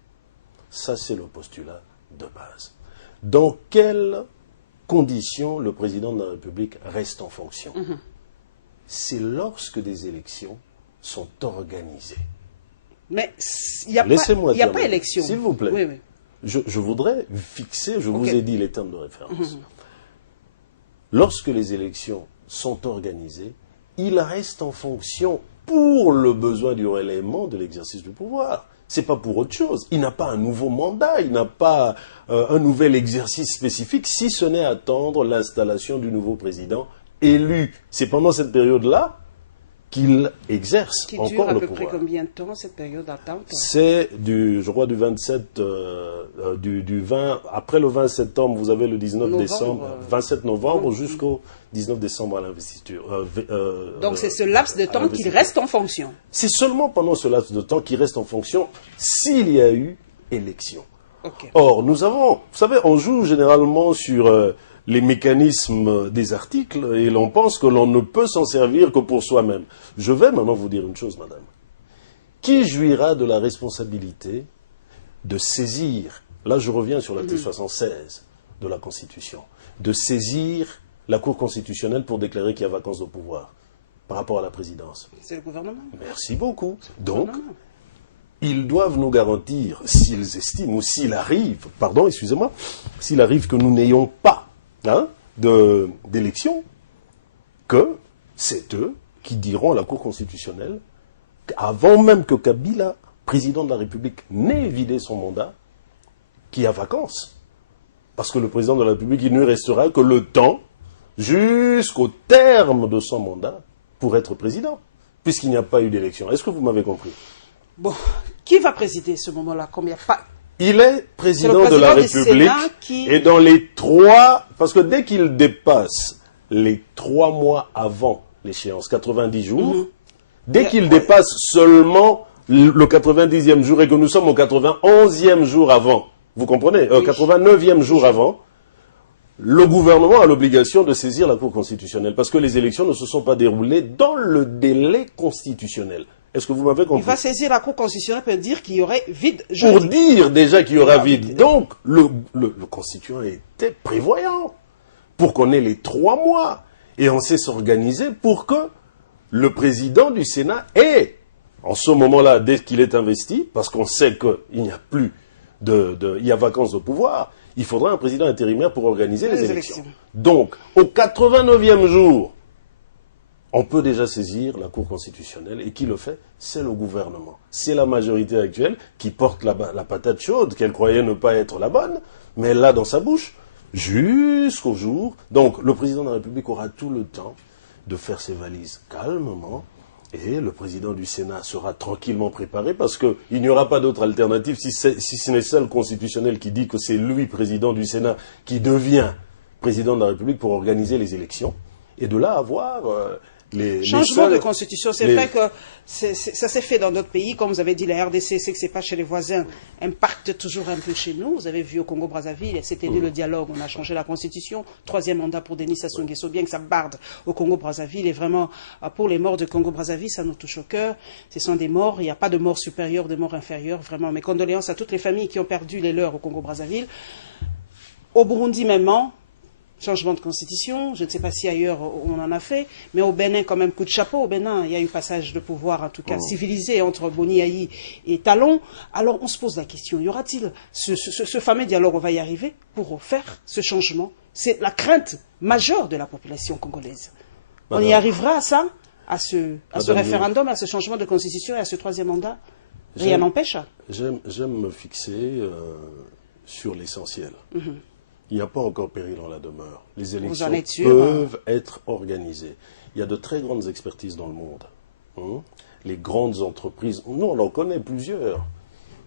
Ça, c'est le postulat de base. Dans quelles conditions le président de la République reste en fonction? C'est lorsque des élections sont organisées. Mais il n'y a pas élection. S'il vous plaît. Oui, oui. Je voudrais fixer, vous ai dit les termes de référence. Lorsque les élections sont organisées, il reste en fonction pour le besoin du relèvement de l'exercice du pouvoir. C'est pas pour autre chose. Il n'a pas un nouveau mandat, il n'a pas un nouvel exercice spécifique, si ce n'est attendre l'installation du nouveau président élu. C'est pendant cette période-là qu'il exerce encore le pouvoir. Qui dure à peu près combien de temps, cette période d'attente? C'est je crois, du 27, du 20, après le 20 septembre, vous avez le 19 décembre, 27 novembre jusqu'au 19 décembre à l'investiture. Donc c'est ce laps de temps qu'il reste en fonction. C'est seulement pendant ce laps de temps qu'il reste en fonction s'il y a eu élection. Or, nous avons, vous savez, on joue généralement sur les mécanismes des articles et l'on pense que l'on ne peut s'en servir que pour soi-même. Je vais maintenant vous dire une chose, madame. Qui jouira de la responsabilité de saisir, là je reviens sur l'article 76 de la Constitution, de saisir la Cour constitutionnelle pour déclarer qu'il y a vacance de pouvoir par rapport à la présidence? C'est le gouvernement. Merci beaucoup. Donc, ils doivent nous garantir, s'ils estiment ou s'il arrive, s'il arrive que nous n'ayons pas d'élection, que c'est eux qui diront à la Cour constitutionnelle, avant même que Kabila, président de la République, n'ait vidé son mandat, qu'il y a vacance. Parce que le président de la République, il ne restera que le temps, jusqu'au terme de son mandat, pour être président, puisqu'il n'y a pas eu d'élection. Est-ce que vous m'avez compris? Bon, qui va présider ce moment-là? Combien pas? Il est président de la République et dans les 3... Parce que dès qu'il dépasse les 3 mois avant l'échéance, 90 jours. Dès qu'il dépasse seulement le 90e jour et que nous sommes au 91e jour avant, vous comprenez, 89e jour avant, le gouvernement a l'obligation de saisir la Cour constitutionnelle parce que les élections ne se sont pas déroulées dans le délai constitutionnel. Est-ce que vous m'avez compris? Il va saisir la Cour constitutionnelle pour dire qu'il y aurait vide juridique. Pour dire déjà qu'il y aura vide. Donc, le constituant était prévoyant pour qu'on ait les 3 mois. Et on sait s'organiser pour que le président du Sénat ait, en ce moment-là, dès qu'il est investi, parce qu'on sait qu'il n'y a plus il y a vacance de pouvoir, il faudra un président intérimaire pour organiser les élections. Donc, au 89e jour, on peut déjà saisir la Cour constitutionnelle. Et qui le fait? C'est le gouvernement. C'est la majorité actuelle qui porte la patate chaude, qu'elle croyait ne pas être la bonne, mais elle l'a dans sa bouche, jusqu'au jour. Donc, le président de la République aura tout le temps de faire ses valises calmement, et le président du Sénat sera tranquillement préparé, parce qu'il n'y aura pas d'autre alternative si ce n'est celle constitutionnelle qui dit que c'est lui, président du Sénat, qui devient président de la République pour organiser les élections, et de là avoir changement de constitution. C'est vrai que ça s'est fait dans d'autres pays. Comme vous avez dit, la RDC, c'est que ce n'est pas chez les voisins, impacte toujours un peu chez nous. Vous avez vu au Congo-Brazzaville, c'était le dialogue, on a changé la constitution. 3e mandat pour Denis Sassou Nguesso, bien que ça barde au Congo-Brazzaville. Et vraiment, pour les morts de Congo-Brazzaville, ça nous touche au cœur. Ce sont des morts, il n'y a pas de morts supérieures, de morts inférieures. Vraiment, mes condoléances à toutes les familles qui ont perdu les leurs au Congo-Brazzaville. Au Burundi, même, changement de constitution, je ne sais pas si ailleurs on en a fait, mais au Bénin, quand même, coup de chapeau. Au Bénin, il y a eu passage de pouvoir, en tout cas civilisé, entre Boni Ayi et Talon. Alors, on se pose la question, y aura-t-il ce fameux dialogue, on va y arriver, pour faire ce changement? C'est la crainte majeure de la population congolaise. On y arrivera à ça, à ce référendum, à ce changement de constitution et à ce 3e mandat? Rien n'empêche. J'aime me fixer sur l'essentiel. Il n'y a pas encore péril dans la demeure. Les élections peuvent être organisées. Il y a de très grandes expertises dans le monde. Les grandes entreprises, nous on en connaît plusieurs.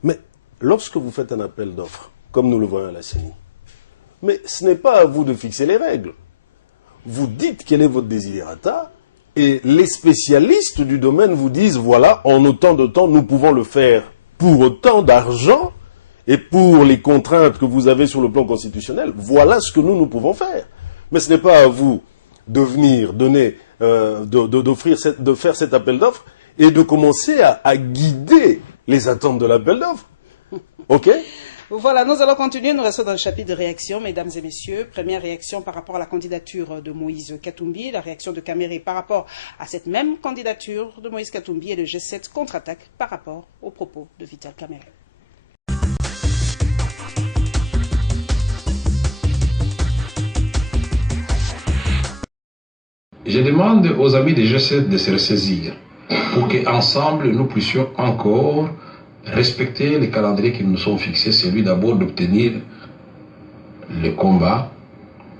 Mais lorsque vous faites un appel d'offres, comme nous le voyons à la CENI, mais ce n'est pas à vous de fixer les règles. Vous dites quel est votre desiderata, et les spécialistes du domaine vous disent, voilà, en autant de temps, nous pouvons le faire pour autant d'argent, et pour les contraintes que vous avez sur le plan constitutionnel, voilà ce que nous pouvons faire. Mais ce n'est pas à vous de venir donner, de faire cet appel d'offres et de commencer à guider les attentes de l'appel d'offres. OK? Voilà, nous allons continuer. Nous restons dans le chapitre de réaction, mesdames et messieurs. Première réaction par rapport à la candidature de Moïse Katumbi, la réaction de Kamere par rapport à cette même candidature de Moïse Katumbi, et le G7 contre-attaque par rapport aux propos de Vital Kamere. Je demande aux amis des G7 de se ressaisir pour qu'ensemble nous puissions encore respecter les calendriers qui nous sont fixés, celui d'abord d'obtenir le combat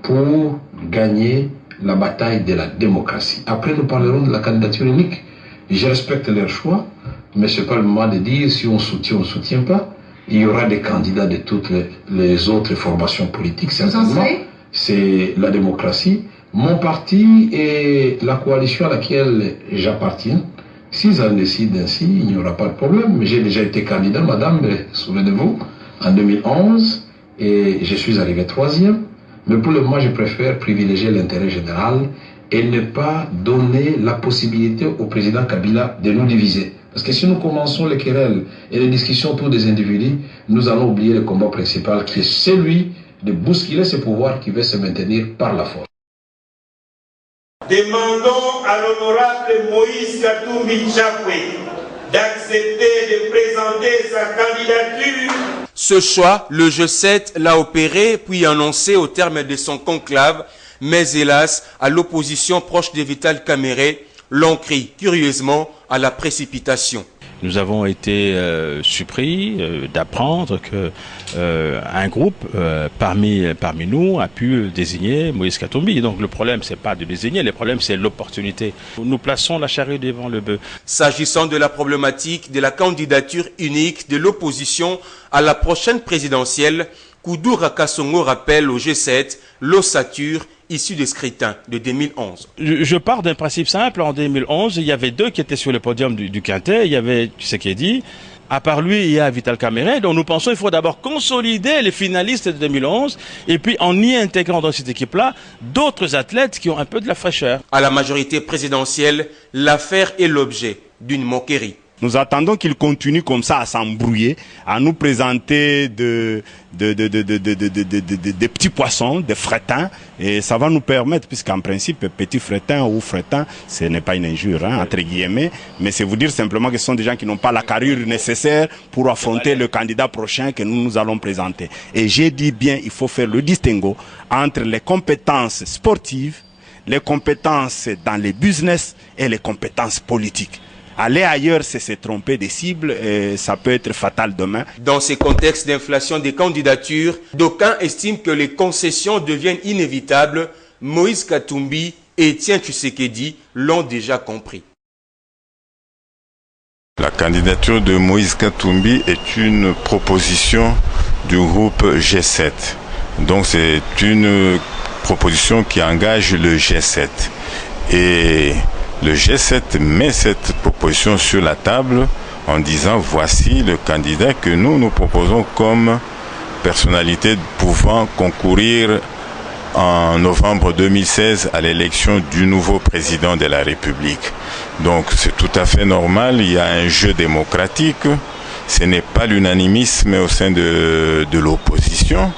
pour gagner la bataille de la démocratie. Après, nous parlerons de la candidature unique. Je respecte leur choix, mais ce n'est pas le moment de dire si on soutient ou on ne soutient pas. Il y aura des candidats de toutes les autres formations politiques, certainement. C'est la démocratie. Mon parti et la coalition à laquelle j'appartiens, s'ils en décident ainsi, il n'y aura pas de problème. J'ai déjà été candidat, madame, souvenez-vous, en 2011, et je suis arrivé 3e. Mais pour le moment, je préfère privilégier l'intérêt général et ne pas donner la possibilité au président Kabila de nous diviser. Parce que si nous commençons les querelles et les discussions autour des individus, nous allons oublier le combat principal qui est celui de bousculer ce pouvoir qui veut se maintenir par la force. Demandons à l'honorable Moïse Katumbi Chapwe d'accepter de présenter sa candidature. Ce choix, le G7 l'a opéré puis annoncé au terme de son conclave, mais hélas, à l'opposition proche de Vital Kamere, l'on crie curieusement à la précipitation. Nous avons été surpris d'apprendre que un groupe parmi nous a pu désigner Moïse Katumbi. Donc le problème, c'est pas de désigner, le problème, c'est l'opportunité. Nous plaçons la charrue devant le bœuf. S'agissant de la problématique de la candidature unique de l'opposition à la prochaine présidentielle, Koudoura Kassongo rappelle au G7 l'ossature issue des scrutins de 2011. Je pars d'un principe simple. En 2011, il y avait deux qui étaient sur le podium du Quintet. Il y avait Tshisekedi. À part lui, il y a Vital Kamerhe. Donc nous pensons qu'il faut d'abord consolider les finalistes de 2011 et puis en y intégrant dans cette équipe-là d'autres athlètes qui ont un peu de la fraîcheur. À la majorité présidentielle, l'affaire est l'objet d'une moquerie. Nous attendons qu'il continue comme ça à s'embrouiller, à nous présenter des petits poissons, des frétins, et ça va nous permettre, puisqu'en principe, petit frétin ou frétin, ce n'est pas une injure, hein, entre guillemets, mais c'est vous dire simplement que ce sont des gens qui n'ont pas la carrure nécessaire pour affronter le candidat prochain que nous allons présenter. Et j'ai dit bien, il faut faire le distinguo entre les compétences sportives, les compétences dans les business et les compétences politiques. Aller ailleurs, c'est se tromper des cibles et ça peut être fatal demain. Dans ces contextes d'inflation des candidatures, d'aucuns estiment que les concessions deviennent inévitables. Moïse Katumbi et Étienne Tshisekedi l'ont déjà compris. La candidature de Moïse Katumbi est une proposition du groupe G7. Donc c'est une proposition qui engage le G7. Et le G7 met cette proposition sur la table en disant voici le candidat que nous proposons comme personnalité pouvant concourir en novembre 2016 à l'élection du nouveau président de la République. Donc c'est tout à fait normal, il y a un jeu démocratique, ce n'est pas l'unanimisme au sein de l'opposition.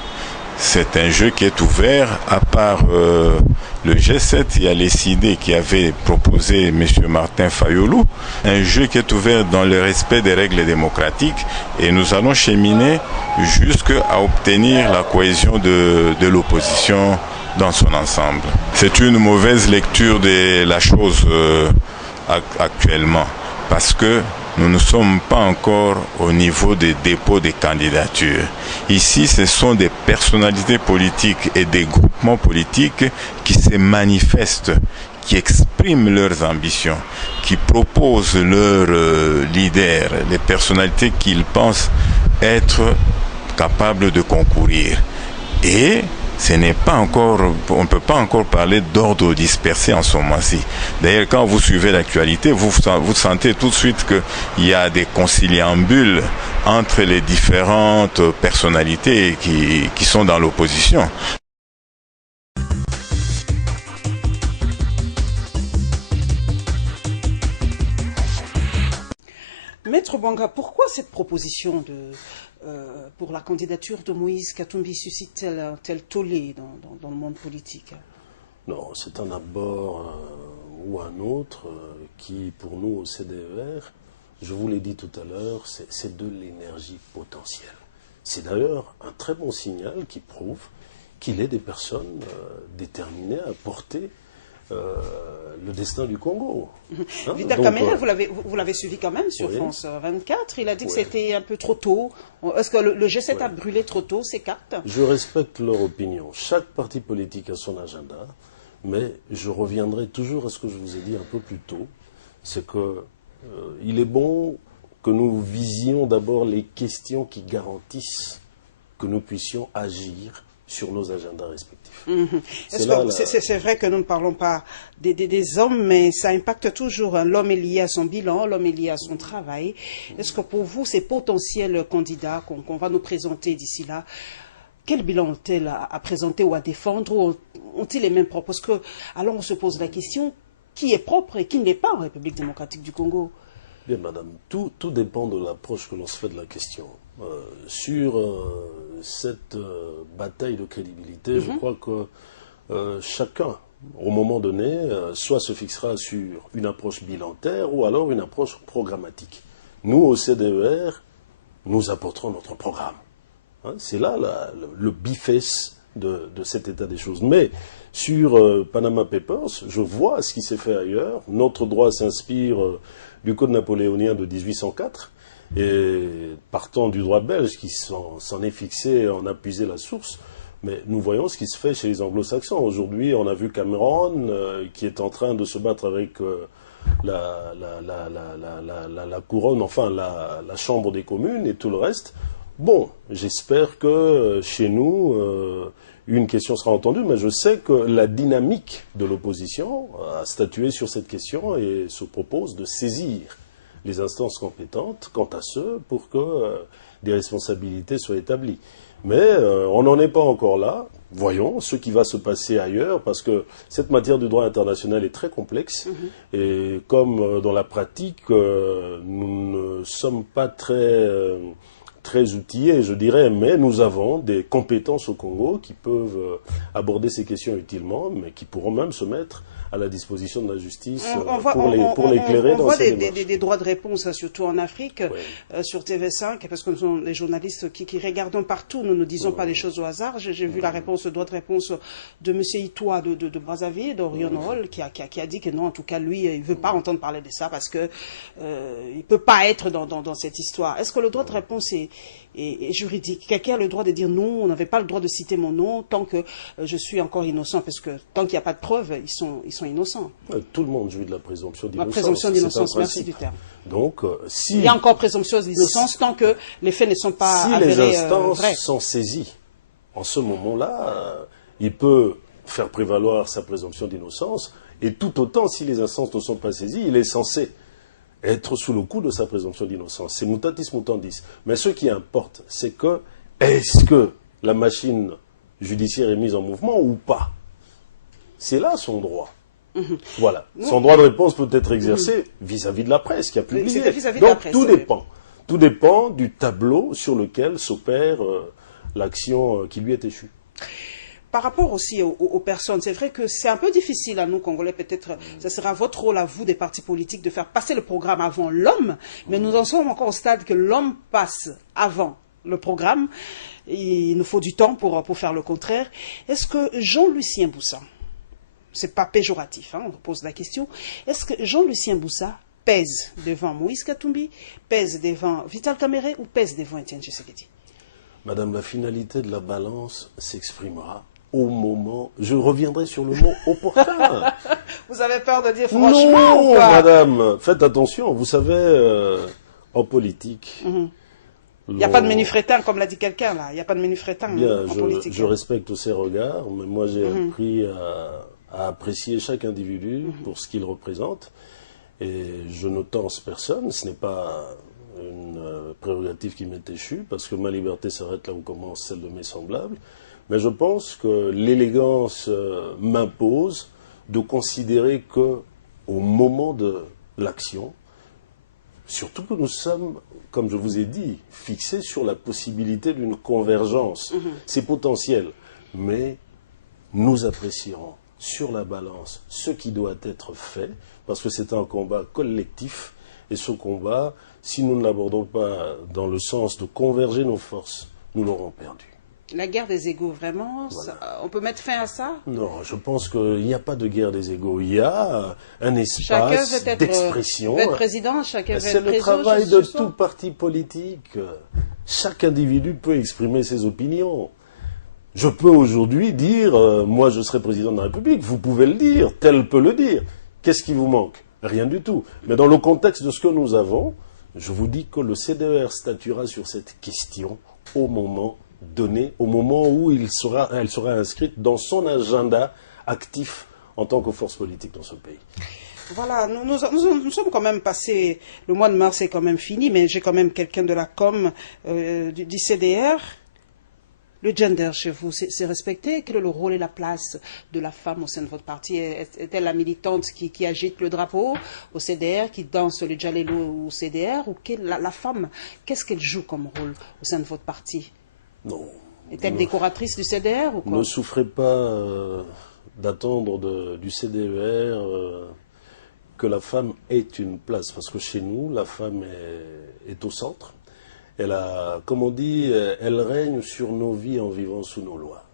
C'est un jeu qui est ouvert, à part le G7, il y a les CID qui avait proposé M. Martin Fayulu, un jeu qui est ouvert dans le respect des règles démocratiques et nous allons cheminer jusqu'à obtenir la cohésion de l'opposition dans son ensemble. C'est une mauvaise lecture de la chose actuellement parce que nous ne sommes pas encore au niveau des dépôts des candidatures. Ici, ce sont des personnalités politiques et des groupements politiques qui se manifestent, qui expriment leurs ambitions, qui proposent leurs leaders, les personnalités qu'ils pensent être capables de concourir. Et ce n'est pas encore, on ne peut pas encore parler d'ordre dispersé en ce moment-ci. D'ailleurs, quand vous suivez l'actualité, vous sentez tout de suite qu'il y a des conciliambules entre les différentes personnalités qui sont dans l'opposition. Maître Banga, pourquoi cette proposition pour la candidature de Moïse Katumbi suscite-t-elle un tel tollé dans le monde politique? Non, c'est un abord ou un autre qui, pour nous au CDER, je vous l'ai dit tout à l'heure, c'est de l'énergie potentielle. C'est d'ailleurs un très bon signal qui prouve qu'il est des personnes déterminées à porter le destin du Congo. Hein, Vital Kamerhe, vous l'avez suivi quand même sur France 24. Il a dit que c'était un peu trop tôt. Est-ce que le G7 a brûlé trop tôt ses cartes? Je respecte leur opinion. Chaque parti politique a son agenda, mais je reviendrai toujours à ce que je vous ai dit un peu plus tôt. C'est que il est bon que nous visions d'abord les questions qui garantissent que nous puissions agir sur nos agendas respectifs. C'est vrai que nous ne parlons pas des hommes, mais ça impacte toujours. L'homme est lié à son bilan, l'homme est lié à son travail. Est-ce que pour vous, ces potentiels candidats qu'on va nous présenter d'ici là, quel bilan ont-ils à présenter ou à défendre, ou ont-ils les mêmes propos? Parce que, alors on se pose la question, qui est propre et qui n'est pas en République démocratique du Congo? Bien, madame, tout dépend de l'approche que l'on se fait de la question. Sur cette bataille de crédibilité, je crois que chacun, au moment donné, soit se fixera sur une approche bilantaire ou alors une approche programmatique. Nous, au CDER, nous apporterons notre programme. Hein, c'est là le biface de cet état des choses. Mais sur Panama Papers, je vois ce qui s'est fait ailleurs. Notre droit s'inspire du Code napoléonien de 1804. Et partant du droit belge qui s'en est fixé, en a puisé la source, mais nous voyons ce qui se fait chez les anglo-saxons. Aujourd'hui, on a vu Cameron qui est en train de se battre avec la couronne, enfin la Chambre des communes et tout le reste. Bon, j'espère que chez nous, une question sera entendue, mais je sais que la dynamique de l'opposition a statué sur cette question et se propose de saisir les instances compétentes quant à ce pour que des responsabilités soient établies. Mais on n'en est pas encore là. Voyons ce qui va se passer ailleurs, parce que cette matière du droit international est très complexe. Et comme dans la pratique, nous ne sommes pas très outillés, je dirais, mais nous avons des compétences au Congo qui peuvent aborder ces questions utilement, mais qui pourront même se mettre à la disposition de la justice pour l'éclairer dans ces démarches. On voit des droits de réponse, surtout en Afrique, sur TV5, parce que nous sommes les journalistes qui regardons partout, nous ne disons pas les choses au hasard. J'ai vu la réponse, le droit de réponse de M. Itoa de Brazzaville, d'Orion Hall, qui a dit que non, en tout cas, lui, il ne veut pas entendre parler de ça parce que il ne peut pas être dans cette histoire. Est-ce que le droit de réponse est juridique? Quelqu'un a le droit de dire non, on n'avait pas le droit de citer mon nom tant que je suis encore innocent, parce que tant qu'il n'y a pas de preuves, ils sont innocents. Tout le monde jouit de la présomption d'innocence. La présomption d'innocence, merci du terme. Donc, si... Il y a encore présomption d'innocence tant que les faits ne sont pas avérés vrais. Si les instances sont saisies, en ce moment-là, il peut faire prévaloir sa présomption d'innocence, et tout autant, si les instances ne sont pas saisies, il est censé être sous le coup de sa présomption d'innocence. C'est mutatis mutandis. Mais ce qui importe, c'est que, est-ce que la machine judiciaire est mise en mouvement ou pas? C'est là son droit. Voilà. Son droit de réponse peut être exercé vis-à-vis de la presse qui a publié. Donc tout dépend. Tout dépend du tableau sur lequel s'opère l'action qui lui est échue. Par rapport aussi aux personnes, c'est vrai que c'est un peu difficile à nous, Congolais, peut-être, ce sera votre rôle à vous, des partis politiques, de faire passer le programme avant l'homme, mais nous en sommes encore au stade que l'homme passe avant le programme. Il nous faut du temps pour faire le contraire. Est-ce que Jean-Lucien Boussa, c'est pas péjoratif, hein, on pose la question, est-ce que Jean-Lucien Boussa pèse devant Moïse Katumbi, pèse devant Vital Kamerhe ou pèse devant Étienne Tshisekedi? Madame, la finalité de la balance s'exprimera au moment... Je reviendrai sur le mot opportun. Vous avez peur de dire franchement non, ou pas? Madame, faites attention. Vous savez, en politique... Il n'y a pas de menu frétin, comme l'a dit quelqu'un, là. Il n'y a pas de menu frétin en politique. Je respecte ces regards, mais moi j'ai appris à apprécier chaque individu pour ce qu'il représente. Et je ne tense personne, ce n'est pas une prérogative qui m'est échue, parce que ma liberté s'arrête là où commence celle de mes semblables. Mais je pense que l'élégance m'impose de considérer que, au moment de l'action, surtout que nous sommes, comme je vous ai dit, fixés sur la possibilité d'une convergence. C'est potentiel, mais nous apprécierons sur la balance ce qui doit être fait, parce que c'est un combat collectif, et ce combat, si nous ne l'abordons pas dans le sens de converger nos forces, nous l'aurons perdu. La guerre des égos, vraiment, Voilà. on peut mettre fin à ça? Non, je pense qu'il n'y a pas de guerre des égos. Il y a un espace d'expression. Chacun veut être président, chacun veut être C'est le travail de tout parti politique. Chaque individu peut exprimer ses opinions. Je peux aujourd'hui dire, moi je serai président de la République, vous pouvez le dire, tel peut le dire. Qu'est-ce qui vous manque? Rien du tout. Mais dans le contexte de ce que nous avons, je vous dis que le CDER statuera sur cette question au moment donné, au moment où elle sera inscrite dans son agenda actif en tant que force politique dans ce pays. Voilà, nous sommes quand même passés, le mois de mars est quand même fini, mais j'ai quand même quelqu'un de la com du CDR. Le gender chez vous, c'est respecté? Quel est le rôle et la place de la femme au sein de votre parti? Est-elle la militante qui agite le drapeau au CDR, qui danse le djalelo au CDR? Ou la femme, qu'est-ce qu'elle joue comme rôle au sein de votre parti? Non. Est-elle décoratrice du CDR ou quoi? Ne souffrez pas d'attendre du CDER que la femme ait une place, parce que chez nous, la femme est au centre. Elle a, comme on dit, elle règne sur nos vies en vivant sous nos lois.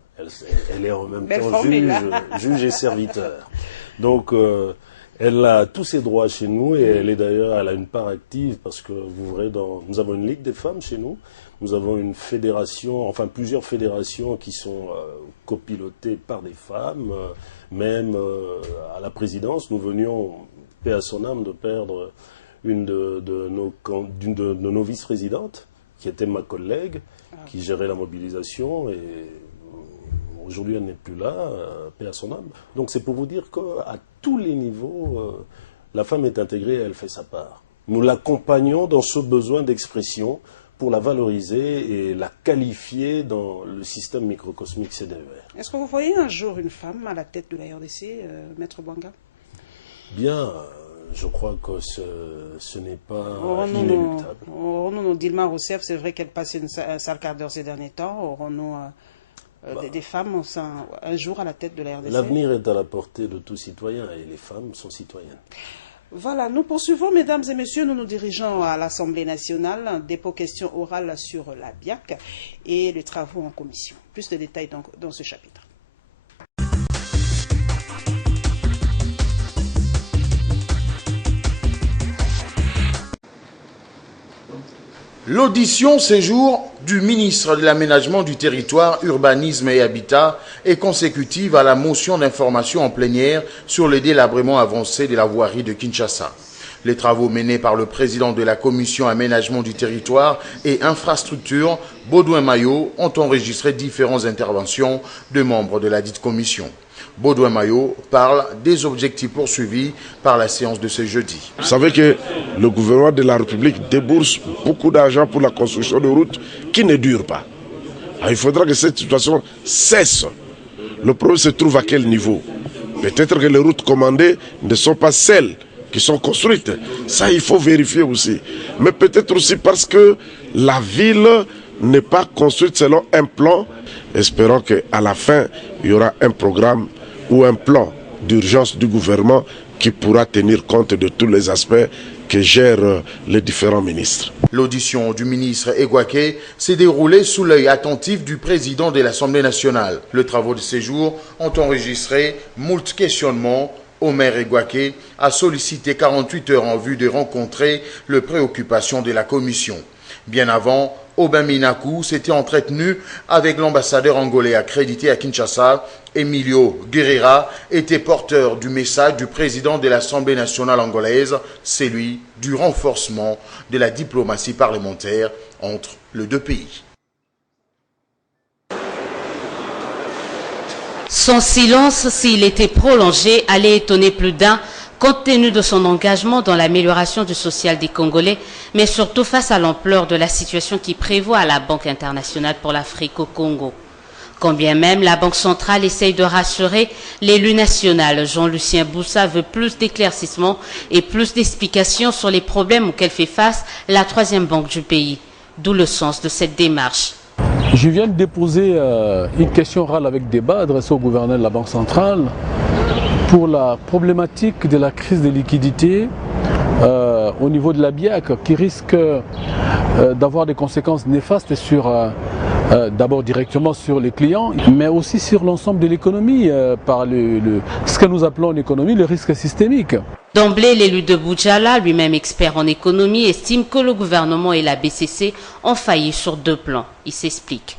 Elle est en même temps juge et serviteur. Donc, elle a tous ses droits chez nous, et elle a une part active, parce que vous verrez, nous avons une Ligue des femmes chez nous. Nous avons une fédération, enfin plusieurs fédérations qui sont copilotées par des femmes. Même à la présidence, nous venions, paix à son âme, de perdre une de nos vice-présidentes, qui était ma collègue, qui gérait la mobilisation, et aujourd'hui elle n'est plus là, paix à son âme. Donc c'est pour vous dire qu'à tous les niveaux, la femme est intégrée et elle fait sa part. Nous l'accompagnons dans ce besoin d'expression pour la valoriser et la qualifier dans le système microcosmique CDER. Est-ce que vous voyez un jour une femme à la tête de la RDC, Maître Bouanga? Bien, je crois que ce n'est pas inéluctable. Aurons-nous Dilma Rousseff, c'est vrai qu'elle passe un sale quart d'heure ces derniers temps, aurons-nous des femmes un jour à la tête de la RDC? L'avenir est à la portée de tout citoyen et les femmes sont citoyennes. Voilà, nous poursuivons, mesdames et messieurs, nous nous dirigeons à l'Assemblée nationale, un dépôt question orale sur la BIAC et les travaux en commission. Plus de détails dans ce chapitre. L'audition séjour du ministre de l'Aménagement du Territoire, Urbanisme et Habitat est consécutive à la motion d'information en plénière sur le délabrement avancé de la voirie de Kinshasa. Les travaux menés par le président de la Commission Aménagement du Territoire et Infrastructure, Baudouin Maillot, ont enregistré différentes interventions de membres de la dite commission. Baudouin Maillot parle des objectifs poursuivis par la séance de ce jeudi. Vous savez que le gouvernement de la République débourse beaucoup d'argent pour la construction de routes qui ne durent pas. Alors, il faudra que cette situation cesse. Le problème se trouve à quel niveau? Peut-être que les routes commandées ne sont pas celles qui sont construites. Ça, il faut vérifier aussi. Mais peut-être aussi parce que la ville n'est pas construite selon un plan. Espérons qu'à la fin, il y aura un programme ou un plan d'urgence du gouvernement qui pourra tenir compte de tous les aspects que gèrent les différents ministres. L'audition du ministre Egwake s'est déroulée sous l'œil attentif du président de l'Assemblée nationale. Les travaux de séjour ont enregistré moult questionnements. Omer Egwake a sollicité 48 heures en vue de rencontrer les préoccupations de la commission. Bien avant, Aubin Minakou s'était entretenu avec l'ambassadeur angolais accrédité à Kinshasa. Emilio Guerreira était porteur du message du président de l'Assemblée nationale angolaise, celui du renforcement de la diplomatie parlementaire entre les deux pays. Son silence, s'il était prolongé, allait étonner plus d'un, compte tenu de son engagement dans l'amélioration du social des Congolais, mais surtout face à l'ampleur de la situation qui prévaut à la Banque internationale pour l'Afrique au Congo. Quand bien même la Banque centrale essaye de rassurer, l'élu national Jean-Lucien Boussa veut plus d'éclaircissements et plus d'explications sur les problèmes auxquels fait face la troisième banque du pays. D'où le sens de cette démarche. Je viens de déposer une question orale avec débat adressée au gouverneur de la Banque centrale pour la problématique de la crise des liquidités au niveau de la BIAC qui risque d'avoir des conséquences néfastes sur d'abord directement sur les clients, mais aussi sur l'ensemble de l'économie par ce que nous appelons en économie le risque systémique. D'emblée, l'élu de Boudjala, lui-même expert en économie, estime que le gouvernement et la BCC ont failli sur deux plans. Il s'explique.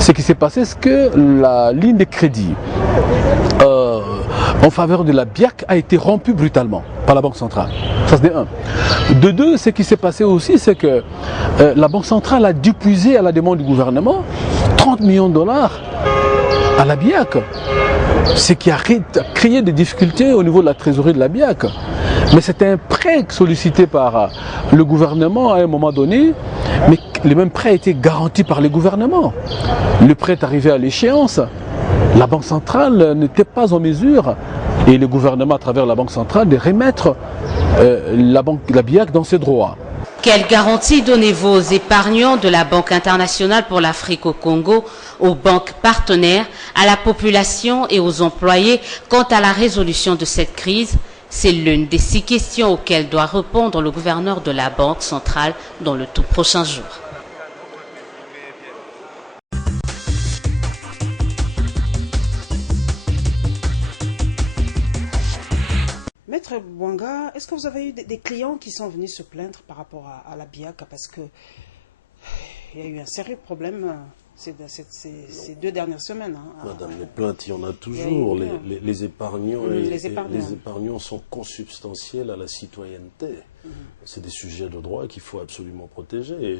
Ce qui s'est passé, c'est que la ligne de crédit en faveur de la BIAC a été rompue brutalement par la Banque centrale. Ça, c'est un. De deux, ce qui s'est passé aussi, c'est que la Banque centrale a dû puiser à la demande du gouvernement 30 millions de dollars à la BIAC. Ce qui a créé des difficultés au niveau de la trésorerie de la BIAC. Mais c'était un prêt sollicité par le gouvernement à un moment donné, mais le même prêt a été garanti par les gouvernements. Le prêt est arrivé à l'échéance. La Banque centrale n'était pas en mesure, et le gouvernement à travers la Banque centrale, de remettre la BIAC dans ses droits. Quelle garantie donnez-vous aux épargnants de la Banque internationale pour l'Afrique au Congo, aux banques partenaires, à la population et aux employés quant à la résolution de cette crise? C'est l'une des 6 questions auxquelles doit répondre le gouverneur de la Banque centrale dans le tout prochain jour. Maître Bouanga, est-ce que vous avez eu des clients qui sont venus se plaindre par rapport à la BIAC? Parce que il y a eu un sérieux problème ces 2 dernières semaines. Madame, les plaintes, il y en a toujours. Les épargnants sont consubstantiels à la citoyenneté. C'est des sujets de droit qu'il faut absolument protéger. Et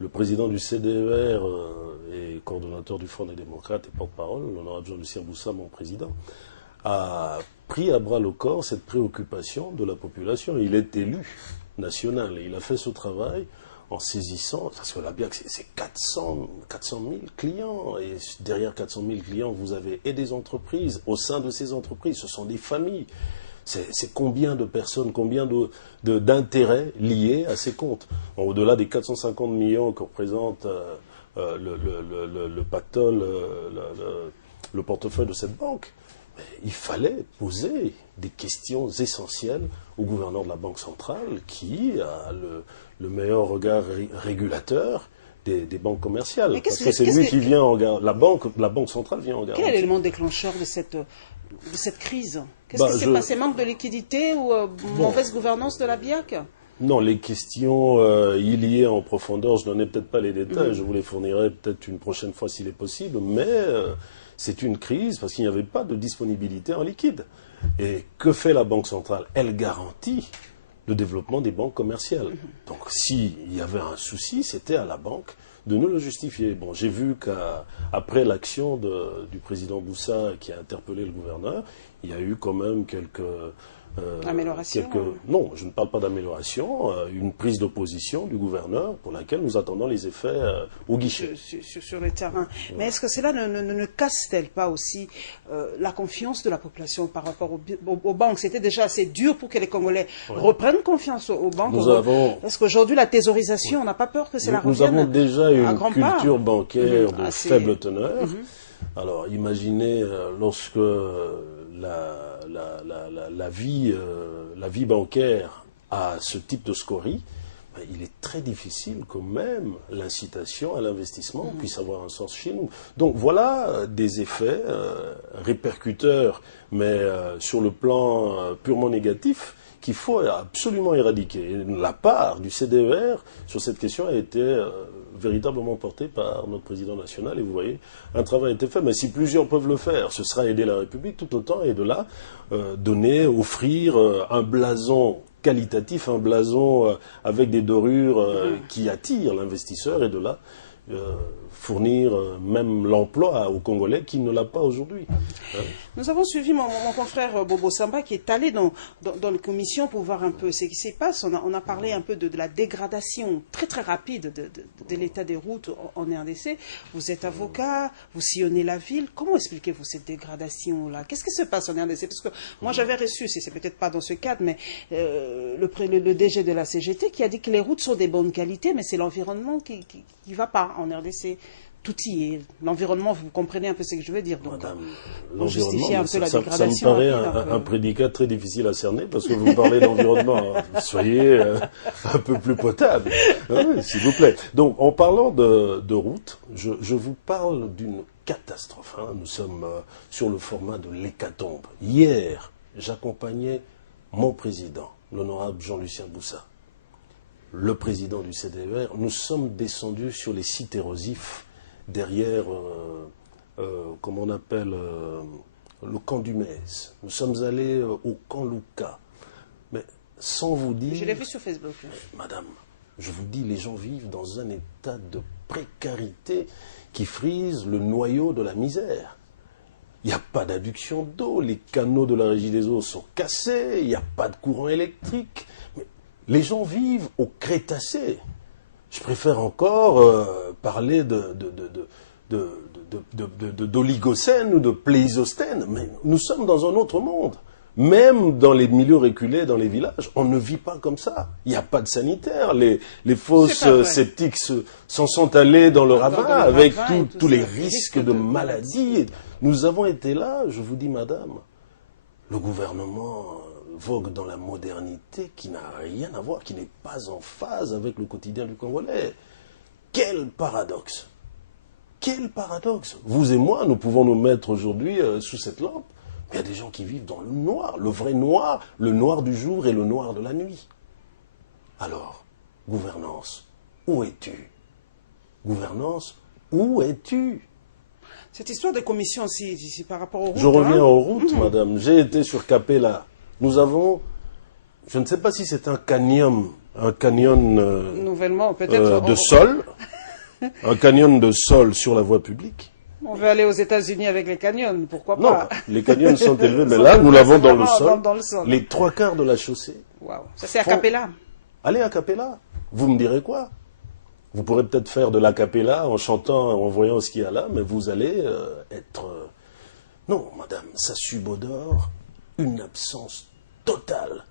le président du CDER et coordonnateur du Front des démocrates et porte-parole, l'honorable Jean-Lucien Boussa, mon président, a pris à bras le corps cette préoccupation de la population. Il est élu national et il a fait ce travail en saisissant, parce que la BIAC, c'est 400 000 clients, et derrière 400 000 clients, vous avez et des entreprises. Au sein de ces entreprises, ce sont des familles. C'est combien de personnes, combien d'intérêts liés à ces comptes. Au-delà des 450 millions que représente le pactole, le portefeuille de cette banque, il fallait poser des questions essentielles au gouverneur de la Banque centrale qui a le meilleur regard régulateur des banques commerciales. Parce que c'est lui qui vient en garde. La banque centrale vient en garde. Quel est l'élément déclencheur de cette crise? Qu'est-ce qui s'est passé? Manque de liquidité ou mauvaise gouvernance de la BIAC? Non, les questions y liées en profondeur, je ne donnais peut-être pas les détails, je vous les fournirai peut-être une prochaine fois s'il est possible, mais c'est une crise parce qu'il n'y avait pas de disponibilité en liquide. Et que fait la Banque centrale? Elle garantit le développement des banques commerciales. Donc s'il y avait un souci, c'était à la banque de nous le justifier. Bon, j'ai vu qu'après l'action du président Boussa qui a interpellé le gouverneur, il y a eu quand même quelques... amélioration. Non, je ne parle pas d'amélioration, une prise d'opposition du gouverneur pour laquelle nous attendons les effets au guichet. Sur le terrain. Ouais. Mais est-ce que cela ne casse-t-elle pas aussi la confiance de la population par rapport aux banques? C'était déjà assez dur pour que les Congolais reprennent confiance aux banques. Parce qu'aujourd'hui, la thésaurisation, on n'a pas peur que cela revienne. Nous avons déjà une culture bancaire de faible teneur. Alors, imaginez lorsque la vie bancaire a ce type de scorie, il est très difficile que même l'incitation à l'investissement puisse avoir un sens chez nous. Donc voilà des effets répercuteurs, mais sur le plan purement négatif, qu'il faut absolument éradiquer. Et la part du CDER sur cette question a été véritablement portée par notre président national. Et vous voyez, un travail a été fait. Mais si plusieurs peuvent le faire, ce sera aider la République tout autant. Et de là, offrir un blason qualitatif, un blason avec des dorures qui attirent l'investisseur. Et de là, fournir même l'emploi aux Congolais qui ne l'a pas aujourd'hui. Nous avons suivi mon confrère Bobo Samba qui est allé dans la commission pour voir un peu ce qui se passe. On a parlé un peu de la dégradation très très rapide de l'état des routes en RDC. Vous êtes avocat, vous sillonnez la ville. Comment expliquez-vous cette dégradation-là? Qu'est-ce qui se passe en RDC? Parce que moi j'avais reçu, c'est peut-être pas dans ce cadre, mais le DG de la CGT qui a dit que les routes sont de bonne qualité, mais c'est l'environnement qui ne va pas en RDC. Tout y est. L'environnement, vous comprenez un peu ce que je veux dire. Donc, on justifie un peu la dégradation. Ça me paraît un prédicat très difficile à cerner parce que vous parlez d'environnement. Soyez un peu plus potable, s'il vous plaît. Donc, en parlant de route, je vous parle d'une catastrophe. Nous sommes sur le format de l'hécatombe. Hier, j'accompagnais mon président, l'honorable Jean-Lucien Boussa, le président du CDER. Nous sommes descendus sur les sites érosifs derrière, comme on appelle, le camp du Metz. Nous sommes allés au camp Luka. Mais sans vous dire... Je l'ai vu sur Facebook. Madame, je vous dis, les gens vivent dans un état de précarité qui frise le noyau de la misère. Il n'y a pas d'adduction d'eau, les canaux de la Régie des eaux sont cassés, il n'y a pas de courant électrique. Mais les gens vivent au Crétacé. Je préfère encore parler d'Oligocène ou de Pléistocène, mais nous sommes dans un autre monde. Même dans les milieux reculés, dans les villages, on ne vit pas comme ça. Il n'y a pas de sanitaire. Les fosses sceptiques s'en sont allés dans le ravin avec tous les risques de maladies. Nous avons été là, je vous dis, madame, le gouvernement vogue dans la modernité qui n'a rien à voir, qui n'est pas en phase avec le quotidien du Congolais. Quel paradoxe! Quel paradoxe! Vous et moi, nous pouvons nous mettre aujourd'hui sous cette lampe, mais il y a des gens qui vivent dans le noir, le vrai noir, le noir du jour et le noir de la nuit. Alors, gouvernance, où es-tu? Gouvernance, où es-tu? Cette histoire de commission aussi, par rapport aux routes... Je reviens aux routes, madame. J'ai été sur Capella. Nous avons, je ne sais pas si c'est un canyon nouvellement, peut-être de sol, Un canyon de sol sur la voie publique. On veut aller aux États-Unis avec les canyons, pourquoi Non, pas? les canyons sont élevés, mais là, nous l'avons dans le dans sol. Les 3/4 de la chaussée. Waouh, ça c'est a cappella. Allez a cappella. Vous me direz quoi? Vous pourrez peut-être faire de l'a cappella en chantant, en voyant ce qu'il y a là, mais vous allez être... Non, madame, ça subodore une absence totale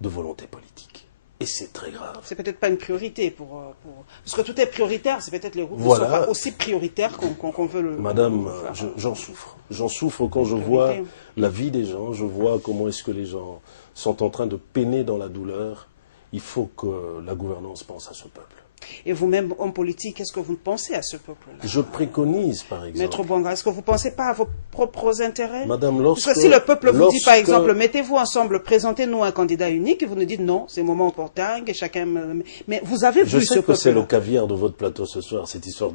de volonté politique. Et c'est très grave. C'est peut-être pas une priorité parce que tout est prioritaire, c'est peut-être les routes Voilà. ne sont pas aussi prioritaires qu'on veut le... Madame, j'en souffre. J'en souffre quand je vois la vie des gens, je vois comment est-ce que les gens sont en train de peiner dans la douleur. Il faut que la gouvernance pense à ce peuple. Et vous-même, homme politique, qu'est-ce que vous pensez à ce peuple-là? Je préconise, par exemple... Maître Bouanga, est-ce que vous ne pensez pas à vos propres intérêts? Madame, parce que si le peuple vous dit, par exemple, mettez-vous ensemble, présentez-nous un candidat unique, et vous nous dites non, c'est le moment opportun, que chacun... Mais vous avez vu ce peuple-là. Je sais que c'est le caviar de votre plateau ce soir, cette histoire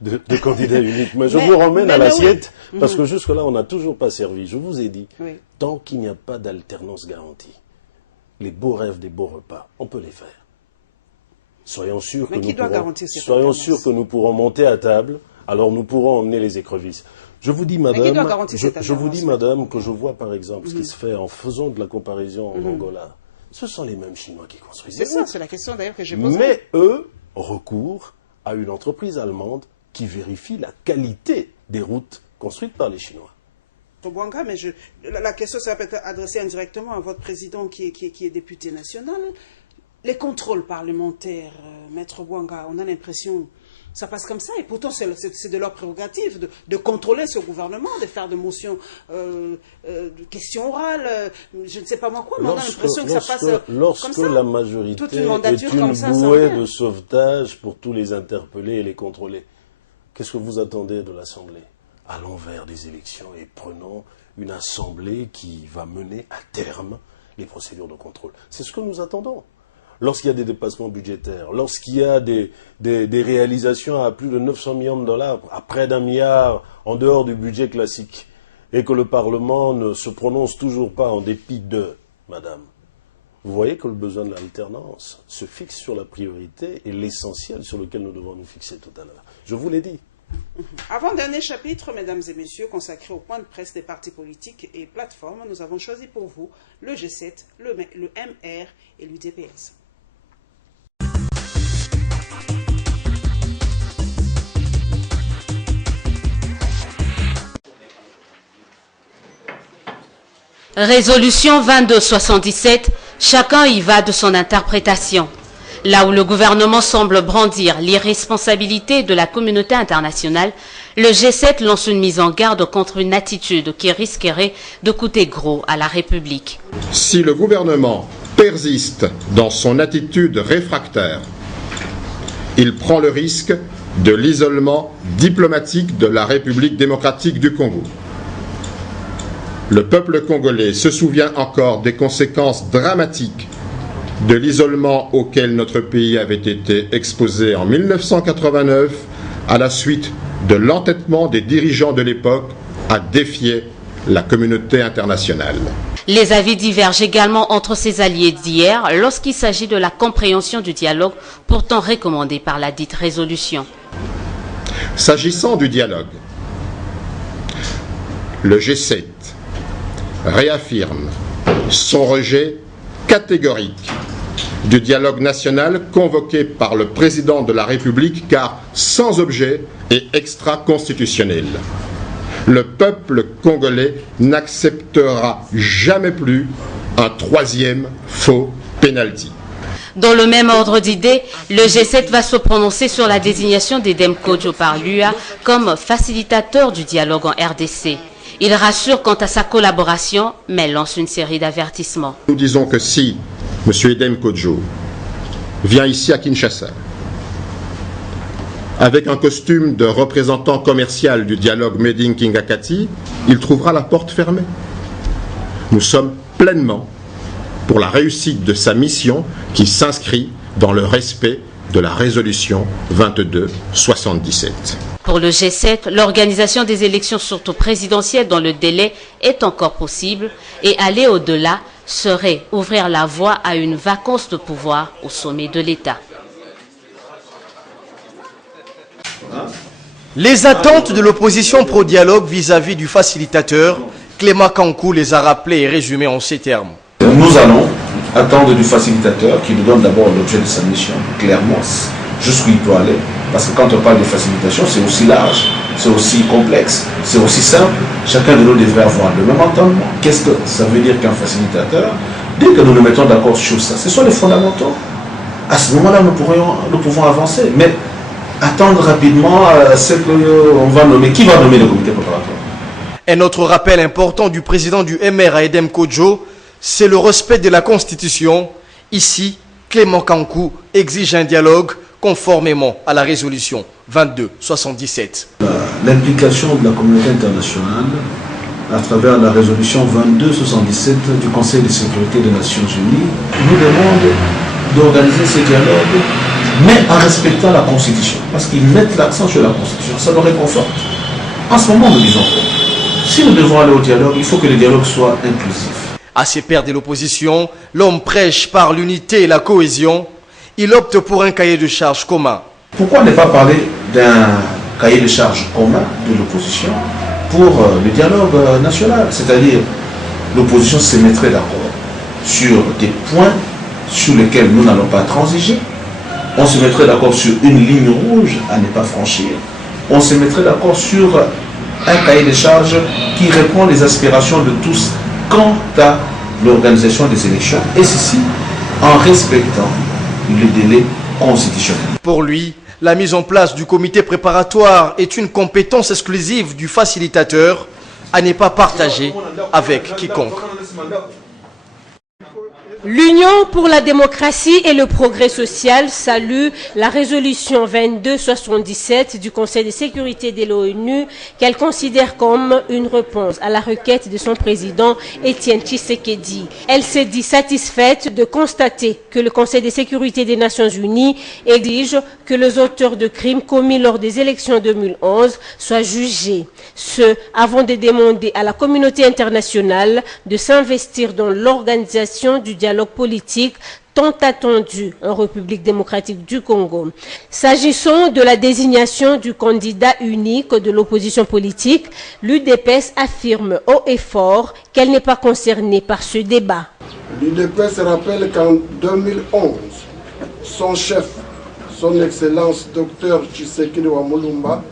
de candidat unique, mais je vous ramène à l'assiette, parce que jusque-là, on n'a toujours pas servi. Je vous ai dit, tant qu'il n'y a pas d'alternance garantie, les beaux rêves des beaux repas, on peut les faire. Soyons sûrs que nous pourrons monter à table, alors nous pourrons emmener les écrevisses. Je vous dis, madame, que je vois par exemple ce qui se fait en faisant de la comparaison en Angola. Ce sont les mêmes Chinois qui construisent. C'est ça, c'est la question d'ailleurs que j'ai posée. Mais eux recourent à une entreprise allemande qui vérifie la qualité des routes construites par les Chinois. Bouanga, mais la question ça va être adressée indirectement à votre président qui est député national. Les contrôles parlementaires, Maître Bouanga, on a l'impression ça passe comme ça, et pourtant c'est de leur prérogative de contrôler ce gouvernement, de faire des motions, de questions orales, je ne sais pas moi quoi, mais on a l'impression que ça passe comme ça. Lorsque la majorité est une bouée de sauvetage pour tous les interpeller et les contrôler, qu'est-ce que vous attendez de l'Assemblée? Allons vers des élections et prenons une Assemblée qui va mener à terme les procédures de contrôle. C'est ce que nous attendons. Lorsqu'il y a des dépassements budgétaires, lorsqu'il y a des réalisations à plus de 900 millions de dollars, à près d'1 milliard en dehors du budget classique, et que le Parlement ne se prononce toujours pas en dépit de, madame, vous voyez que le besoin de l'alternance se fixe sur la priorité et l'essentiel sur lequel nous devons nous fixer tout à l'heure. Je vous l'ai dit. Avant-dernier chapitre, mesdames et messieurs, consacré au point de presse des partis politiques et plateformes, nous avons choisi pour vous le G7, le MR et l'UDPS. Résolution 2277, chacun y va de son interprétation. Là où le gouvernement semble brandir l'irresponsabilité de la communauté internationale, le G7 lance une mise en garde contre une attitude qui risquerait de coûter gros à la République. Si le gouvernement persiste dans son attitude réfractaire, il prend le risque de l'isolement diplomatique de la République démocratique du Congo. Le peuple congolais se souvient encore des conséquences dramatiques de l'isolement auquel notre pays avait été exposé en 1989 à la suite de l'entêtement des dirigeants de l'époque à défier la communauté internationale. Les avis divergent également entre ses alliés d'hier lorsqu'il s'agit de la compréhension du dialogue pourtant recommandé par la dite résolution. S'agissant du dialogue, le G7 réaffirme son rejet catégorique du dialogue national convoqué par le président de la République car sans objet et extra-constitutionnel. Le peuple congolais n'acceptera jamais plus un troisième faux pénalty. Dans le même ordre d'idées, le G7 va se prononcer sur la désignation d'Edem Kodjo par l'UA comme facilitateur du dialogue en RDC. Il rassure quant à sa collaboration, mais lance une série d'avertissements. Nous disons que si M. Edem Kodjo vient ici à Kinshasa avec un costume de représentant commercial du dialogue Made in Kingakati, il trouvera la porte fermée. Nous sommes pleinement pour la réussite de sa mission qui s'inscrit dans le respect de la résolution 2277. Pour le G7, l'organisation des élections surtout présidentielles dans le délai est encore possible et aller au-delà serait ouvrir la voie à une vacance de pouvoir au sommet de l'État. Les attentes de l'opposition pro-dialogue vis-à-vis du facilitateur, Clément Kankou les a rappelées et résumées en ces termes. Nous allons attendre du facilitateur qui nous donne d'abord l'objet de sa mission, clairement, jusqu'où il doit aller. Parce que quand on parle de facilitation, c'est aussi large, c'est aussi complexe, c'est aussi simple. Chacun de nous devrait avoir le même entendement. Qu'est-ce que ça veut dire qu'un facilitateur? Dès que nous nous mettons d'accord sur ça, ce sont les fondamentaux. À ce moment-là, nous pouvons avancer. Mais attendre rapidement ce qu'on va nommer. Qui va nommer le comité préparatoire? Un autre rappel important du président du MR à Edem Kodjo, c'est le respect de la Constitution. Ici, Clément Kankou exige un dialogue conformément à la résolution 2277. L'implication de la communauté internationale à travers la résolution 2277 du Conseil de sécurité des Nations Unies nous demande d'organiser ce dialogue, mais en respectant la Constitution, parce qu'ils mettent l'accent sur la Constitution, ça nous réconforte. En ce moment, nous disons que si nous devons aller au dialogue, il faut que le dialogue soit inclusif. À ses pairs de l'opposition, l'homme prêche par l'unité et la cohésion. Il opte pour un cahier de charges commun. Pourquoi ne pas parler d'un cahier de charges commun de l'opposition pour le dialogue national? C'est-à-dire, l'opposition se mettrait d'accord sur des points sur lesquels nous n'allons pas transiger. On se mettrait d'accord sur une ligne rouge à ne pas franchir. On se mettrait d'accord sur un cahier de charges qui répond aux aspirations de tous quant à l'organisation des élections. Et ceci en respectant le délai constitutionnel. Pour lui, la mise en place du comité préparatoire est une compétence exclusive du facilitateur à ne pas partager avec quiconque. L'Union pour la démocratie et le progrès social salue la résolution 2277 du Conseil de sécurité de l'ONU qu'elle considère comme une réponse à la requête de son président Étienne Tshisekedi. Elle s'est dit satisfaite de constater que le Conseil de sécurité des Nations Unies exige que les auteurs de crimes commis lors des élections 2011 soient jugés. Ce, avant de demander à la communauté internationale de s'investir dans l'organisation du dialogue politique tant attendu en République démocratique du Congo. S'agissant de la désignation du candidat unique de l'opposition politique, l'UDPS affirme haut et fort qu'elle n'est pas concernée par ce débat. L'UDPS rappelle qu'en 2011, son chef, son Excellence Dr Tshisekedi Wamulumba,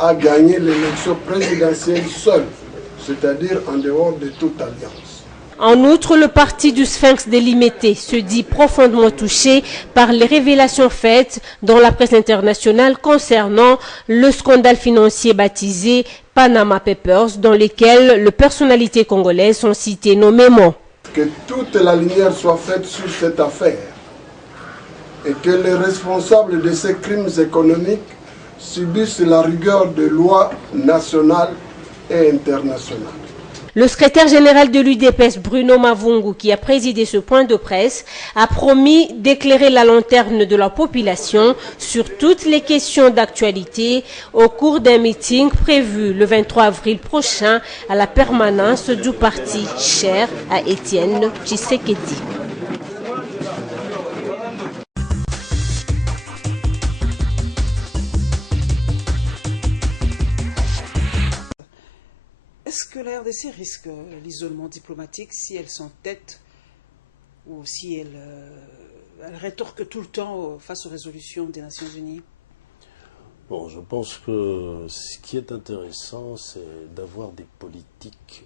a gagné l'élection présidentielle seul, c'est-à-dire en dehors de toute alliance. En outre, le parti du Sphinx délimité se dit profondément touché par les révélations faites dans la presse internationale concernant le scandale financier baptisé Panama Papers, dans lequel les personnalités congolaises sont citées nommément. Que toute la lumière soit faite sur cette affaire et que les responsables de ces crimes économiques subissent la rigueur des lois nationales et internationales. Le secrétaire général de l'UDPS, Bruno Mavungu, qui a présidé ce point de presse, a promis d'éclairer la lanterne de la population sur toutes les questions d'actualité au cours d'un meeting prévu le 23 avril prochain à la permanence du parti cher à Étienne Tshisekedi. Est-ce que la RDC risque l'isolement diplomatique si elle s'entête ou si elle rétorque tout le temps face aux résolutions des Nations Unies? Bon, je pense que ce qui est intéressant, c'est d'avoir des politiques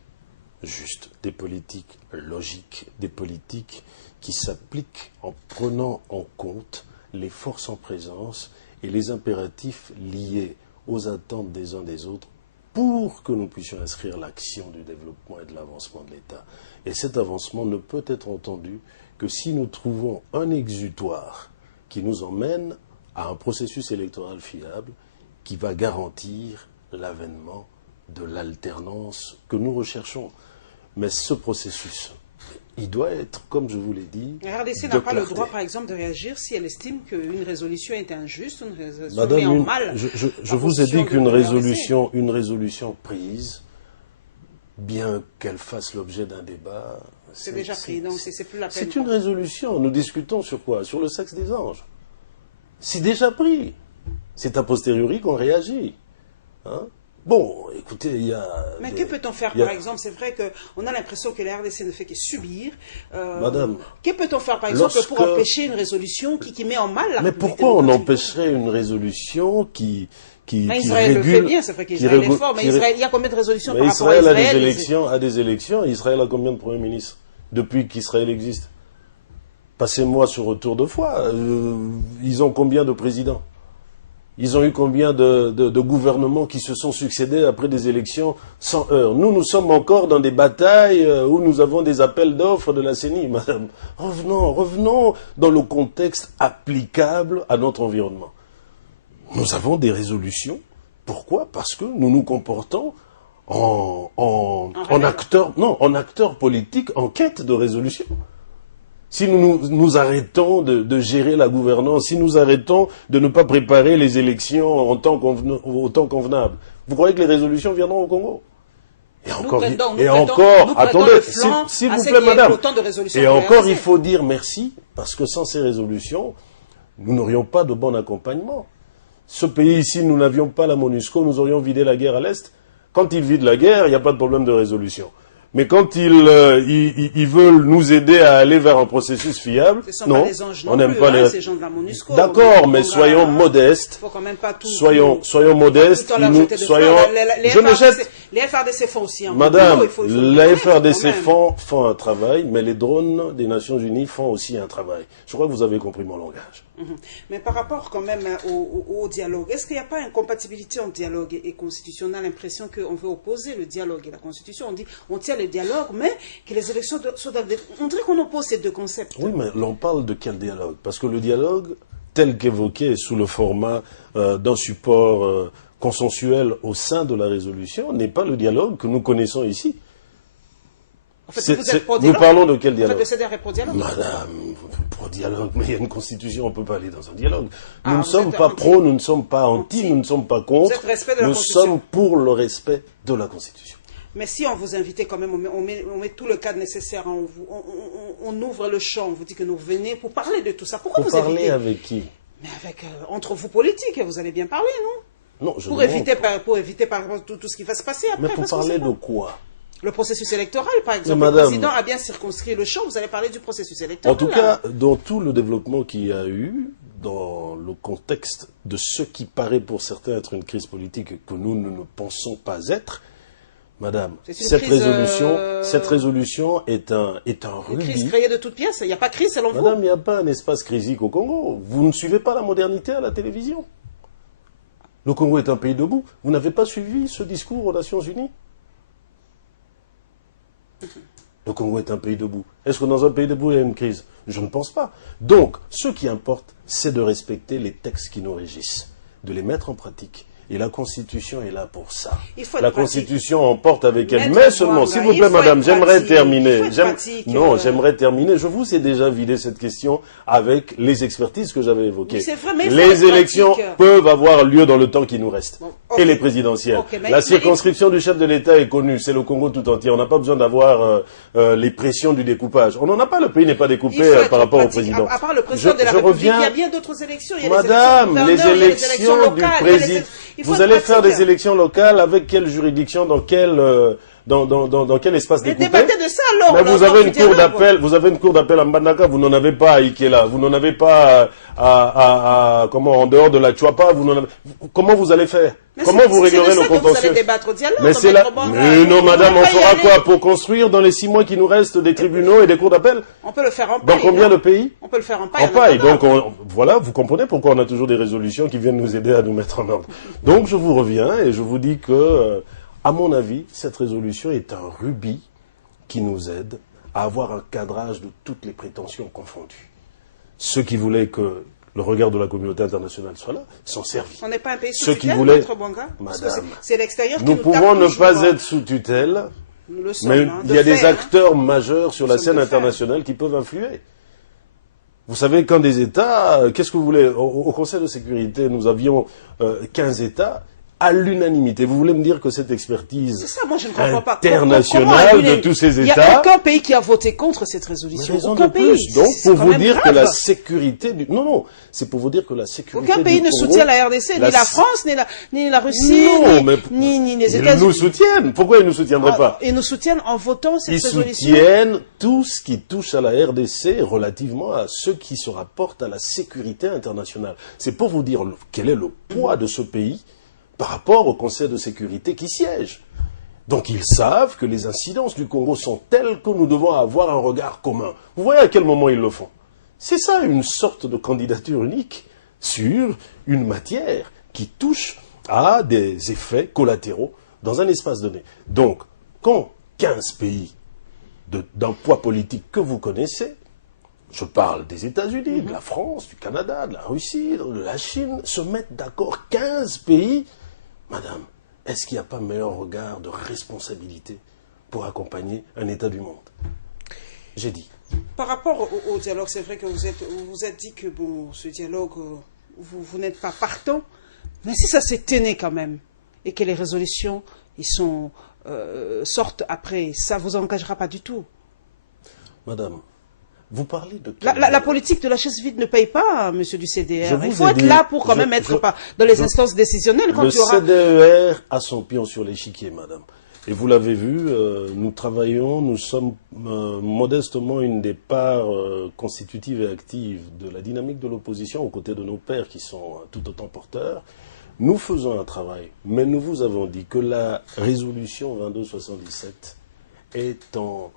justes, des politiques logiques, des politiques qui s'appliquent en prenant en compte les forces en présence et les impératifs liés aux attentes des uns des autres, pour que nous puissions inscrire l'action du développement et de l'avancement de l'État. Et cet avancement ne peut être entendu que si nous trouvons un exutoire qui nous emmène à un processus électoral fiable qui va garantir l'avènement de l'alternance que nous recherchons. Mais ce processus, il doit être, comme je vous l'ai dit, la RDC n'a pas le droit, par exemple, de réagir si elle estime qu'une résolution est injuste, une résolution Madame, met en mal. Je vous ai dit qu'une résolution prise, bien qu'elle fasse l'objet d'un débat, c'est déjà pris, donc c'est plus la peine. C'est une résolution. Nous discutons sur quoi? Sur le sexe des anges. C'est déjà pris. C'est a posteriori qu'on réagit. Hein? Bon, écoutez, il y a... Mais que peut-on faire, par exemple? C'est vrai qu'on a l'impression que la RDC ne fait que subir. Madame... Que peut-on faire, par exemple, pour empêcher une résolution qui met en mal la Mais pourquoi on empêcherait une résolution qui Israël le fait bien, c'est vrai qu'Israël est fort, mais Israël, il y a combien de résolutions par rapport à Israël? Israël a des élections, Israël a combien de premiers ministres depuis qu'Israël existe? Passez-moi sur retour de foi. Ils ont combien de présidents? Ils ont eu combien de gouvernements qui se sont succédés après des élections sans heurts? Nous sommes encore dans des batailles où nous avons des appels d'offres de la CENI, madame. Revenons dans le contexte applicable à notre environnement. Nous avons des résolutions. Pourquoi? Parce que nous nous comportons en acteurs politiques en quête de résolution. Si nous arrêtons de gérer la gouvernance, si nous arrêtons de ne pas préparer les élections au temps convenable, vous croyez que les résolutions viendront au Congo? Attendez, s'il vous plaît, madame. Et encore, il faut dire merci, parce que sans ces résolutions, nous n'aurions pas de bon accompagnement. Ce pays ici, nous n'avions pas la MONUSCO, nous aurions vidé la guerre à l'Est. Quand ils vident la guerre, il n'y a pas de problème de résolution. Mais quand ils veulent nous aider à aller vers un processus fiable, non, on n'aime pas les gens de la MONUSCO. D'accord, mais soyons modestes. Faut quand même pas tout. Soyons modestes. Je ne jette. Les FRDC font aussi un Madame, les FRDC font un travail, mais les drones des Nations Unies font aussi un travail. Je crois que vous avez compris mon langage. Mais par rapport quand même au dialogue, est-ce qu'il n'y a pas incompatibilité entre dialogue et constitution? On a l'impression qu'on veut opposer le dialogue et la constitution. On dit on tient le dialogue, mais que les élections soient dans le... On dirait qu'on oppose ces deux concepts. Oui, mais l'on parle de quel dialogue? Parce que le dialogue, tel qu'évoqué sous le format d'un support consensuel au sein de la résolution, n'est pas le dialogue que nous connaissons ici. En fait, nous parlons de quel dialogue? En fait, de CDR pour dialogue. Madame, pour dialogue, mais il y a une constitution, on ne peut pas aller dans un dialogue. Nous ne sommes pas pro, nous ne sommes pas anti, nous ne sommes pas contre. Nous sommes pour le respect de la constitution. Mais si on vous invitait quand même, on met tout le cadre nécessaire, on ouvre le champ, on vous dit que nous venez pour parler de tout ça. Pourquoi vous invitez? Parler avec qui? Mais avec, entre vous politiques, vous allez bien parler, non? Non, pour éviter par exemple tout ce qui va se passer après. Mais pour parler de quoi? Le processus électoral, par exemple. Le président a bien circonscrit le champ, vous allez parler du processus électoral. En tout cas, dans tout le développement qu'il y a eu, dans le contexte de ce qui paraît pour certains être une crise politique que nous ne pensons pas être, madame, cette résolution est un rubis. Une crise créée de toutes pièces, il n'y a pas de crise selon vous? Madame, il n'y a pas un espace crisique au Congo. Vous ne suivez pas la modernité à la télévision. Le Congo est un pays debout. Vous n'avez pas suivi ce discours aux Nations Unies? Le Congo est un pays debout. Est-ce que dans un pays debout, il y a une crise? Je ne pense pas. Donc, ce qui importe, c'est de respecter les textes qui nous régissent, de les mettre en pratique. Et la Constitution est là pour ça. La Constitution emporte avec elle. Mais seulement, s'il vous plaît, madame, j'aimerais terminer. J'aimerais terminer. Je vous ai déjà vidé cette question avec les expertises que j'avais évoquées. Les élections peuvent avoir lieu dans le temps qui nous reste. Et les présidentielles. La circonscription du chef de l'État est connue. C'est le Congo tout entier. On n'a pas besoin d'avoir les pressions du découpage. On n'en a pas. Le pays n'est pas découpé par rapport au président. À part le président de la République, il y a bien d'autres élections. Madame, les élections du président. Vous allez faire des élections locales avec quelle juridiction, dans quel espace découpé? Débattez de ça alors. Mais vous avez une cour d'appel à Mbandaka, vous n'en avez pas à Ikela, vous n'en avez pas en dehors de la Chuapa, comment vous allez faire? Comment vous réglerez le contentieux? Mais non, madame, on fera quoi pour construire dans les 6 mois qui nous restent des tribunaux et des cours d'appel? On peut le faire en paille. Dans combien de pays? On peut le faire en paille. En paille. Donc, voilà, vous comprenez pourquoi on a toujours des résolutions qui viennent nous aider à nous mettre en ordre. Donc, je vous reviens et je vous dis que, à mon avis, cette résolution est un rubis qui nous aide à avoir un cadrage de toutes les prétentions confondues. Ceux qui voulaient que le regard de la communauté internationale soit là, sont servis. On n'est pas un pays sous tutelle, tutelle, notre bon gars. Madame, c'est l'extérieur qui nous pouvons ne pas être sous tutelle, mais il y a des acteurs majeurs sur la scène internationale qui peuvent influer. Vous savez, quand des États, qu'est-ce que vous voulez? Au Conseil de sécurité, nous avions 15 États. à l'unanimité. Vous voulez me dire que cette expertise internationale de tous ces États... Il n'y a aucun pays qui a voté contre cette résolution. Aucun pays. Donc, pour vous dire que la sécurité du... Non, c'est pour vous dire que la sécurité aucun pays ne soutient la RDC, ni la France, ni la Russie, ni les États-Unis. Ils nous soutiennent. Pourquoi ils ne nous soutiendraient pas? Ils nous soutiennent en votant cette résolution. Ils soutiennent tout ce qui touche à la RDC relativement à ce qui se rapporte à la sécurité internationale. C'est pour vous dire quel est le poids de ce pays par rapport au Conseil de sécurité qui siège. Donc ils savent que les incidences du Congo sont telles que nous devons avoir un regard commun. Vous voyez à quel moment ils le font? C'est ça, une sorte de candidature unique sur une matière qui touche à des effets collatéraux dans un espace donné. Donc, quand 15 pays d'un poids politique que vous connaissez, je parle des États-Unis, de la France, du Canada, de la Russie, de la Chine, se mettent d'accord 15 pays. Madame, est-ce qu'il n'y a pas meilleur regard de responsabilité pour accompagner un État du monde? J'ai dit. Par rapport au dialogue, c'est vrai que vous êtes dit que bon, ce dialogue, vous n'êtes pas partant, mais si ça s'est tenu quand même, et que les résolutions sortent après, ça ne vous engagera pas du tout. Madame, vous parlez de... La politique de la chaise vide ne paye pas, monsieur du CDR. Il faut être là pour quand même être dans les instances décisionnelles. Quand le CDR a son pion sur l'échiquier, madame. Et vous l'avez vu, nous travaillons, nous sommes modestement une des parts constitutives et actives de la dynamique de l'opposition aux côtés de nos pairs qui sont tout autant porteurs. Nous faisons un travail, mais nous vous avons dit que la résolution 2277 est en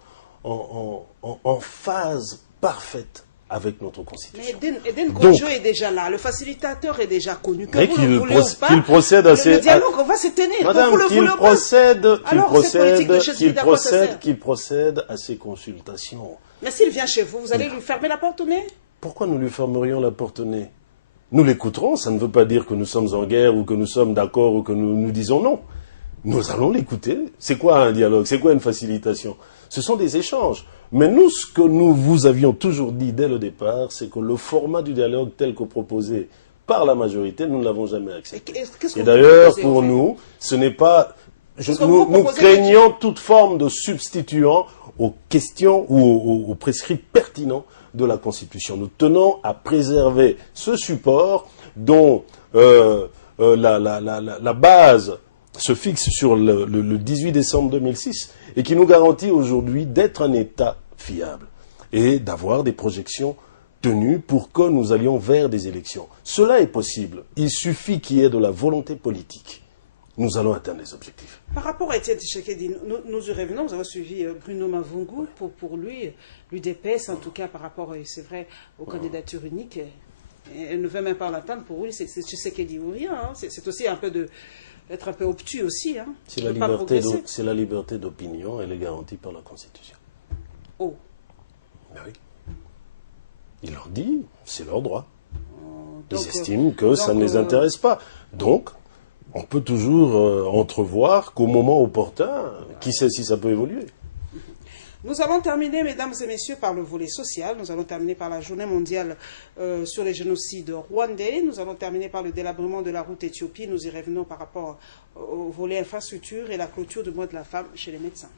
phase parfaite avec notre Constitution. Mais Eden Kodjo est déjà là, le facilitateur est déjà connu. Que vous le voulez ou pas, qu'il procède à le dialogue va se tenir. Madame, qu'il procède à ces consultations. Mais s'il vient chez vous, vous allez lui fermer la porte au nez? Pourquoi nous lui fermerions la porte au nez? Nous l'écouterons, ça ne veut pas dire que nous sommes en guerre ou que nous sommes d'accord ou que nous disons non. Nous allons l'écouter. C'est quoi un dialogue? C'est quoi une facilitation? Ce sont des échanges. Mais nous, ce que nous vous avions toujours dit dès le départ, c'est que le format du dialogue tel que proposé par la majorité, nous ne l'avons jamais accepté. Et d'ailleurs, pour nous, ce n'est pas... Nous craignons toute forme de substituant aux questions ou aux prescrits pertinents de la Constitution. Nous tenons à préserver ce support dont la base se fixe sur le 18 décembre 2006 et qui nous garantit aujourd'hui d'être un État fiable et d'avoir des projections tenues pour que nous allions vers des élections. Cela est possible. Il suffit qu'il y ait de la volonté politique. Nous allons atteindre les objectifs. Par rapport à Étienne Tshisekedi, nous y revenons, nous avons suivi Bruno Mavungu pour lui, l'UDPS en tout cas par rapport, c'est vrai, aux candidatures uniques. Elle ne veut même pas l'entendre, pour lui c'est Tshisekedi ou rien. Hein. C'est aussi un peu d'être un peu obtus aussi. Hein. C'est la liberté d'opinion, elle est garantie par la Constitution. Oh. Ben oui. Ils l'ont dit, c'est leur droit. Ils estiment que ça ne les intéresse pas. Donc, on peut toujours entrevoir qu'au moment opportun, qui sait si ça peut évoluer. Nous allons terminer, mesdames et messieurs, par le volet social. Nous allons terminer par la journée mondiale sur les génocides rwandais. Nous allons terminer par le délabrement de la route Éthiopie. Nous y revenons par rapport au volet infrastructure et la clôture du mois de la femme chez les médecins.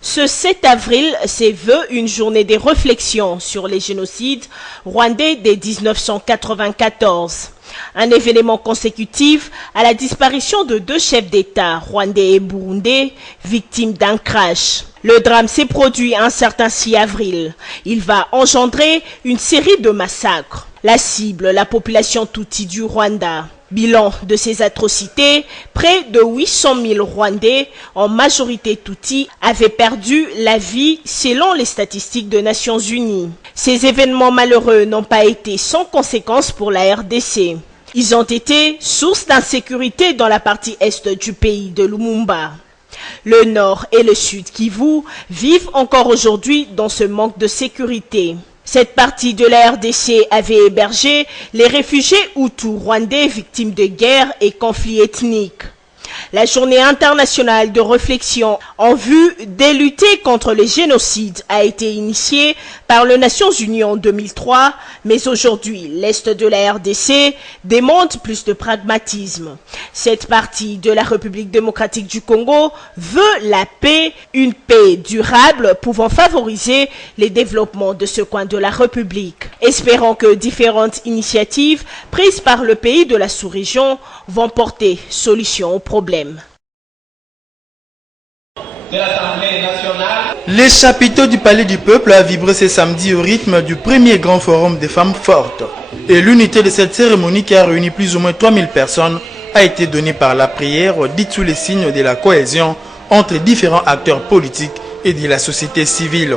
Ce 7 avril se veut une journée de réflexion sur les génocides rwandais de 1994. Un événement consécutif à la disparition de 2 chefs d'État, rwandais et burundais, victimes d'un crash. Le drame s'est produit un certain 6 avril. Il va engendrer une série de massacres. La cible, la population Tutsi du Rwanda. Bilan de ces atrocités, près de 800 000 Rwandais, en majorité Tutsi, avaient perdu la vie selon les statistiques des Nations Unies. Ces événements malheureux n'ont pas été sans conséquences pour la RDC. Ils ont été source d'insécurité dans la partie est du pays de Lumumba. Le nord et le sud Kivu vivent encore aujourd'hui dans ce manque de sécurité. Cette partie de la RDC avait hébergé les réfugiés Hutus rwandais victimes de guerre et conflits ethniques. La journée internationale de réflexion en vue de lutter contre le génocide a été initiée par les Nations Unies en 2003, mais aujourd'hui, l'Est de la RDC demande plus de pragmatisme. Cette partie de la République démocratique du Congo veut la paix, une paix durable pouvant favoriser les développements de ce coin de la République. Espérons que différentes initiatives prises par le pays de la sous-région vont porter solution aux problèmes. Les chapiteaux du Palais du Peuple a vibré ce samedi au rythme du premier grand forum des femmes fortes. Et l'unité de cette cérémonie qui a réuni plus ou moins 3000 personnes a été donnée par la prière, dit sous les signes de la cohésion entre différents acteurs politiques et de la société civile.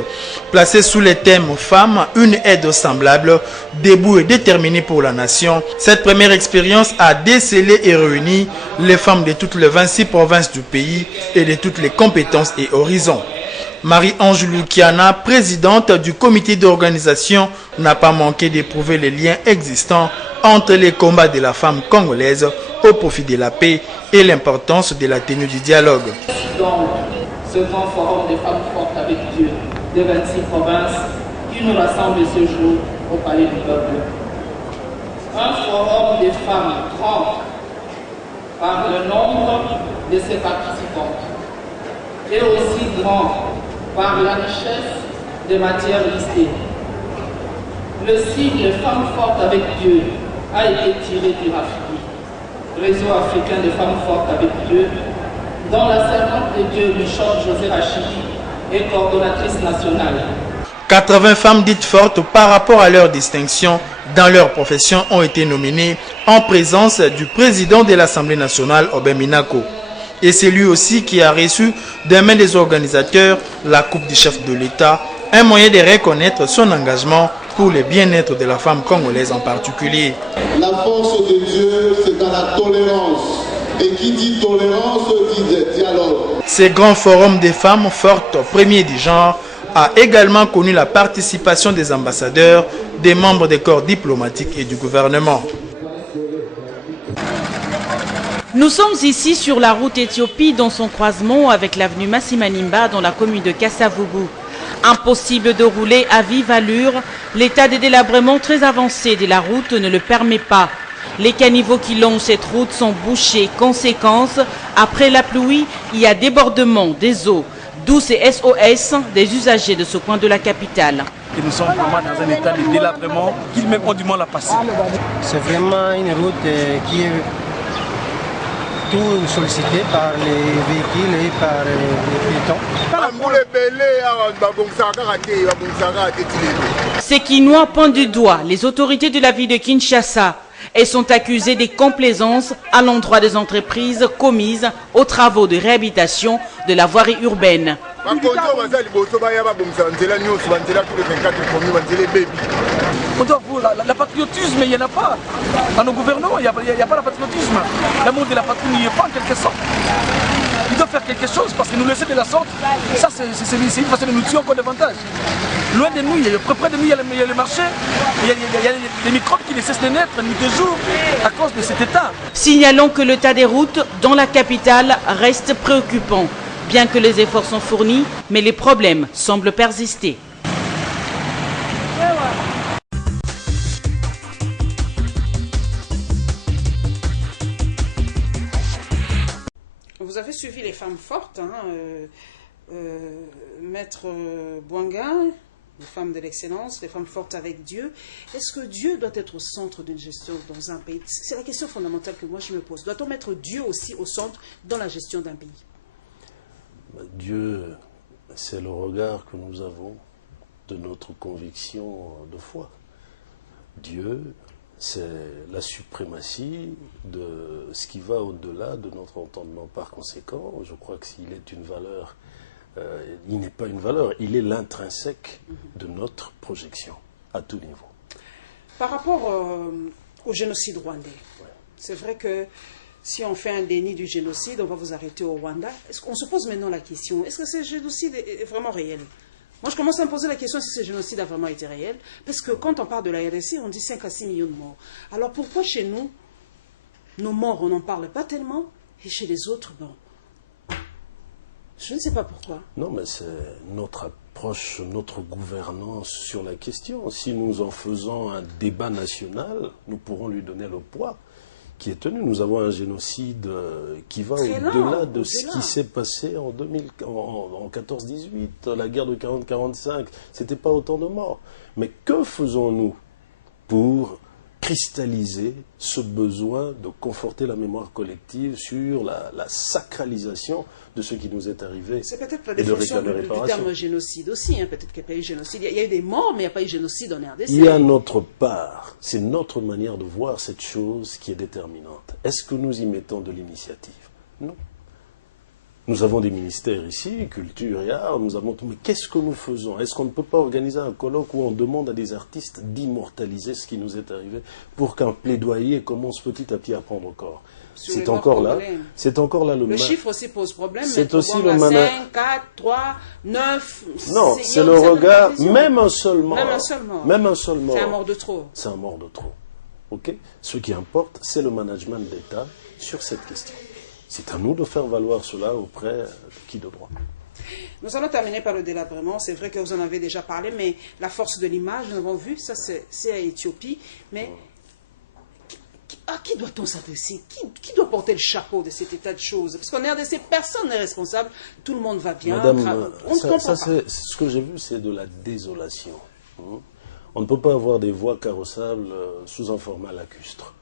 Placée sous les thèmes femmes, une aide semblable, debout et déterminée pour la nation, cette première expérience a décelé et réuni les femmes de toutes les 26 provinces du pays et de toutes les compétences et horizons. Marie-Ange Lukiana, présidente du comité d'organisation, n'a pas manqué d'éprouver les liens existants entre les combats de la femme congolaise au profit de la paix et l'importance de la tenue du dialogue. Donc, ce grand forum des femmes fortes avec Dieu de 26 provinces qui nous rassemble ce jour au Palais du Peuple. Un forum des femmes grand par le nombre de ses participants et aussi grand par la richesse des matières listées. Le sigle Femmes fortes avec Dieu a été tiré du RAFDI, Réseau africain de femmes fortes avec Dieu, dont la servante de Dieu, Michel José Rachidi, est coordonnatrice nationale. 80 femmes dites fortes par rapport à leur distinction dans leur profession ont été nominées en présence du président de l'Assemblée nationale, Obem Minako. Et c'est lui aussi qui a reçu des mains des organisateurs la coupe du chef de l'État, un moyen de reconnaître son engagement pour le bien-être de la femme congolaise en particulier. La force de Dieu, c'est dans la tolérance. Et qui dit tolérance dit dialogue. Ce grand forum des femmes fortes, premier du genre, a également connu la participation des ambassadeurs, des membres des corps diplomatiques et du gouvernement. Nous sommes ici sur la route Éthiopie dans son croisement avec l'avenue Massimanimba dans la commune de Kassavubu. Impossible de rouler à vive allure, l'état de délabrement très avancé de la route ne le permet pas. Les caniveaux qui longent cette route sont bouchés. Conséquence, après la pluie, il y a débordement des eaux, d'où ces SOS des usagers de ce coin de la capitale. Et nous sommes vraiment dans un état de délabrement qu'ils même ont du mal à passer. C'est vraiment une route qui est tout sollicitée par les véhicules et par les piétons. Ces Quinois pointent du doigt les autorités de la ville de Kinshasa et sont accusés des complaisances à l'endroit des entreprises commises aux travaux de réhabilitation de la voirie urbaine. On doit voir la patriotisme, il n'y en a pas. Dans nos gouvernements, il n'y a pas le patriotisme. L'amour de la patrie n'y est pas en quelque sorte. Ils doivent faire quelque chose parce que nous laisser de la sorte, ça c'est une façon de nous tuer encore davantage. Loin de nous, près de nous, il y a le marché, il y a les microbes qui ne cessent de naître nuit et jour à cause de cet état. Signalons que l'état des routes dans la capitale reste préoccupant. Bien que les efforts sont fournis, mais les problèmes semblent persister. Vous avez suivi les femmes fortes, Maître Bouanga, les femmes de l'excellence, les femmes fortes avec Dieu. Est-ce que Dieu doit être au centre d'une gestion dans un pays? C'est la question fondamentale que moi je me pose. Doit-on mettre Dieu aussi au centre dans la gestion d'un pays? Dieu, c'est le regard que nous avons de notre conviction de foi. Dieu, c'est la suprématie de ce qui va au-delà de notre entendement. Par conséquent, je crois que s'il est une valeur, il n'est pas une valeur, il est l'intrinsèque de notre projection, à tout niveau. Par rapport au génocide rwandais, c'est vrai que si on fait un déni du génocide, on va vous arrêter au Rwanda. On se pose maintenant la question, est-ce que ce génocide est vraiment réel? Moi, je commence à me poser la question si ce génocide a vraiment été réel. Parce que quand on parle de la RDC, on dit 5 à 6 millions de morts. Alors pourquoi chez nous, nos morts, on n'en parle pas tellement? Et chez les autres, bon, je ne sais pas pourquoi. Non, mais c'est notre approche, notre gouvernance sur la question. Si nous en faisons un débat national, nous pourrons lui donner le poids qui est tenu. Nous avons un génocide qui va au-delà de ce qui s'est passé en 14-18, la guerre de 40-45. C'était pas autant de morts. Mais que faisons-nous pour cristalliser ce besoin de conforter la mémoire collective sur la sacralisation de ce qui nous est arrivé C'est peut-être la et de définition réclamer du réparation. terme génocide aussi. Hein. Peut-être qu'il n'y a pas eu génocide. Il y a eu des morts, mais il n'y a pas eu génocide en RDC. Il y a notre part, c'est notre manière de voir cette chose qui est déterminante. Est-ce que nous y mettons de l'initiative? Non. Nous avons des ministères ici, culture et art, nous avons tout. Mais qu'est-ce que nous faisons? Est-ce qu'on ne peut pas organiser un colloque où on demande à des artistes d'immortaliser ce qui nous est arrivé pour qu'un plaidoyer commence petit à petit à prendre corps? C'est encore là. C'est encore là le chiffre aussi pose problème. C'est aussi le 5, 4, 3, 9. Non, c'est le regard. Même un seul mort. Même un seul mort. Même un seul mort. C'est un mort de trop. C'est un mort de trop. Ok. Ce qui importe, c'est le management d'État sur cette question. C'est à nous de faire valoir cela auprès de qui de droit. Nous allons terminer par le délabrement. C'est vrai que vous en avez déjà parlé, mais la force de l'image, nous avons vu, ça c'est à Éthiopie. Mais à qui doit-on s'adresser? Qui doit porter le chapeau de cet état de choses? Parce qu'en RDC, personne n'est responsable. Tout le monde va bien. Madame, on ne comprend pas. Ce que j'ai vu, c'est de la désolation. On ne peut pas avoir des voies carrossables sous un format lacustre.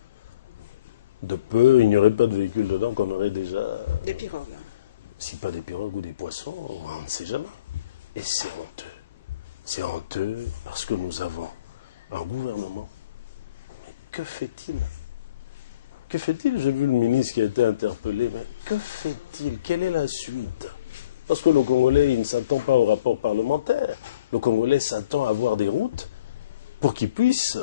De peu, il n'y aurait pas de véhicule dedans qu'on aurait déjà... Des pirogues. Si pas des pirogues ou des poissons, on ne sait jamais. Et c'est honteux. C'est honteux parce que nous avons un gouvernement. Mais que fait-il? Que fait-il? J'ai vu le ministre qui a été interpellé. Mais que fait-il? Quelle est la suite? Parce que le Congolais, il ne s'attend pas au rapport parlementaire. Le Congolais s'attend à avoir des routes pour qu'il puisse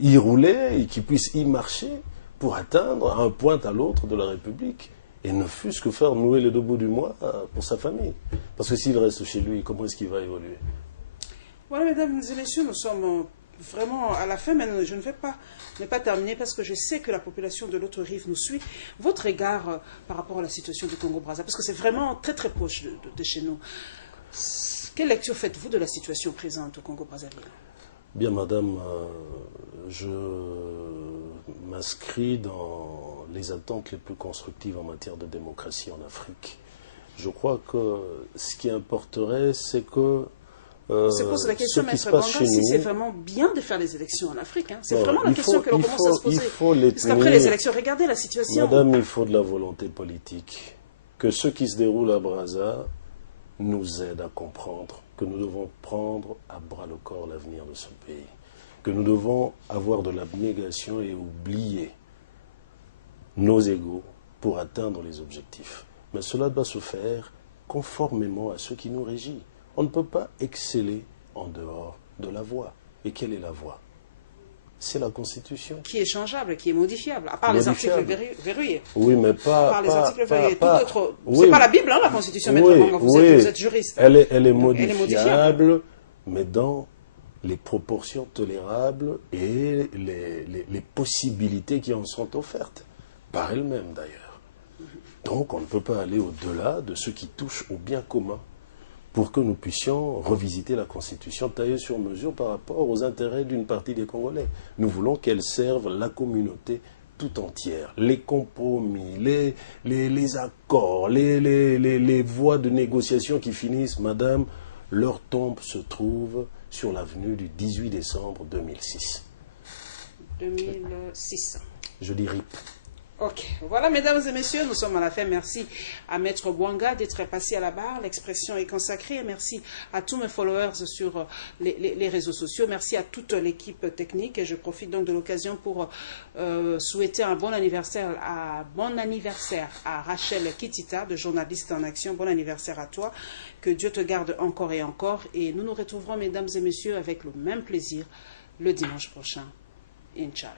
y rouler et qu'il puisse y marcher pour atteindre un point à l'autre de la République. Et ne fût-ce que faire nouer les deux bouts du mois pour sa famille. Parce que s'il reste chez lui, comment est-ce qu'il va évoluer? Voilà, mesdames et messieurs, nous sommes vraiment à la fin, mais je ne vais pas terminer parce que je sais que la population de l'autre rive nous suit. Votre égard par rapport à la situation du Congo-Brazzaville, parce que c'est vraiment très très proche de chez nous. Quelle lecture faites-vous de la situation présente au Congo-Brazzaville? Bien, madame, je m'inscris dans les attentes les plus constructives en matière de démocratie en Afrique. Je crois que ce qui importerait, c'est que c'est pour la question, Maître Banga, si c'est vraiment bien de faire les élections en Afrique. Hein. C'est vraiment la question que l'on commence à se poser. Parce qu'après les élections, regardez la situation. Madame, il faut de la volonté politique. Que ce qui se déroule à Brazza nous aide à comprendre que nous devons prendre à bras le corps l'avenir de ce pays. Que nous devons avoir de l'abnégation et oublier nos égos pour atteindre les objectifs. Mais cela doit se faire conformément à ce qui nous régit. On ne peut pas exceller en dehors de la voie. Et quelle est la voie? C'est la Constitution. Qui est changeable, qui est modifiable, à part les articles verrouillés. Oui, mais pas... À part les articles verrouillés. Oui, c'est pas la Bible, hein, la Constitution, Maître Banga, vous êtes juriste. Elle est modifiable, mais dans les proportions tolérables et les possibilités qui en sont offertes, par elles-mêmes d'ailleurs. Donc on ne peut pas aller au-delà de ce qui touche au bien commun pour que nous puissions revisiter la Constitution taillée sur mesure par rapport aux intérêts d'une partie des Congolais. Nous voulons qu'elle serve la communauté tout entière. Les compromis, les accords, les voies de négociation qui finissent, madame, leur tombe se trouve sur l'avenue du 18 décembre 2006. 2006. Je dis RIP. Ok, voilà mesdames et messieurs, nous sommes à la fin. Merci à Maître Banga d'être passé à la barre, l'expression est consacrée. Merci à tous mes followers sur les réseaux sociaux, merci à toute l'équipe technique et je profite donc de l'occasion pour souhaiter un bon anniversaire à Rachel Kitita, de Journaliste en Action. Bon anniversaire à toi, que Dieu te garde encore et encore et nous nous retrouverons mesdames et messieurs avec le même plaisir le dimanche prochain, Inch'Allah.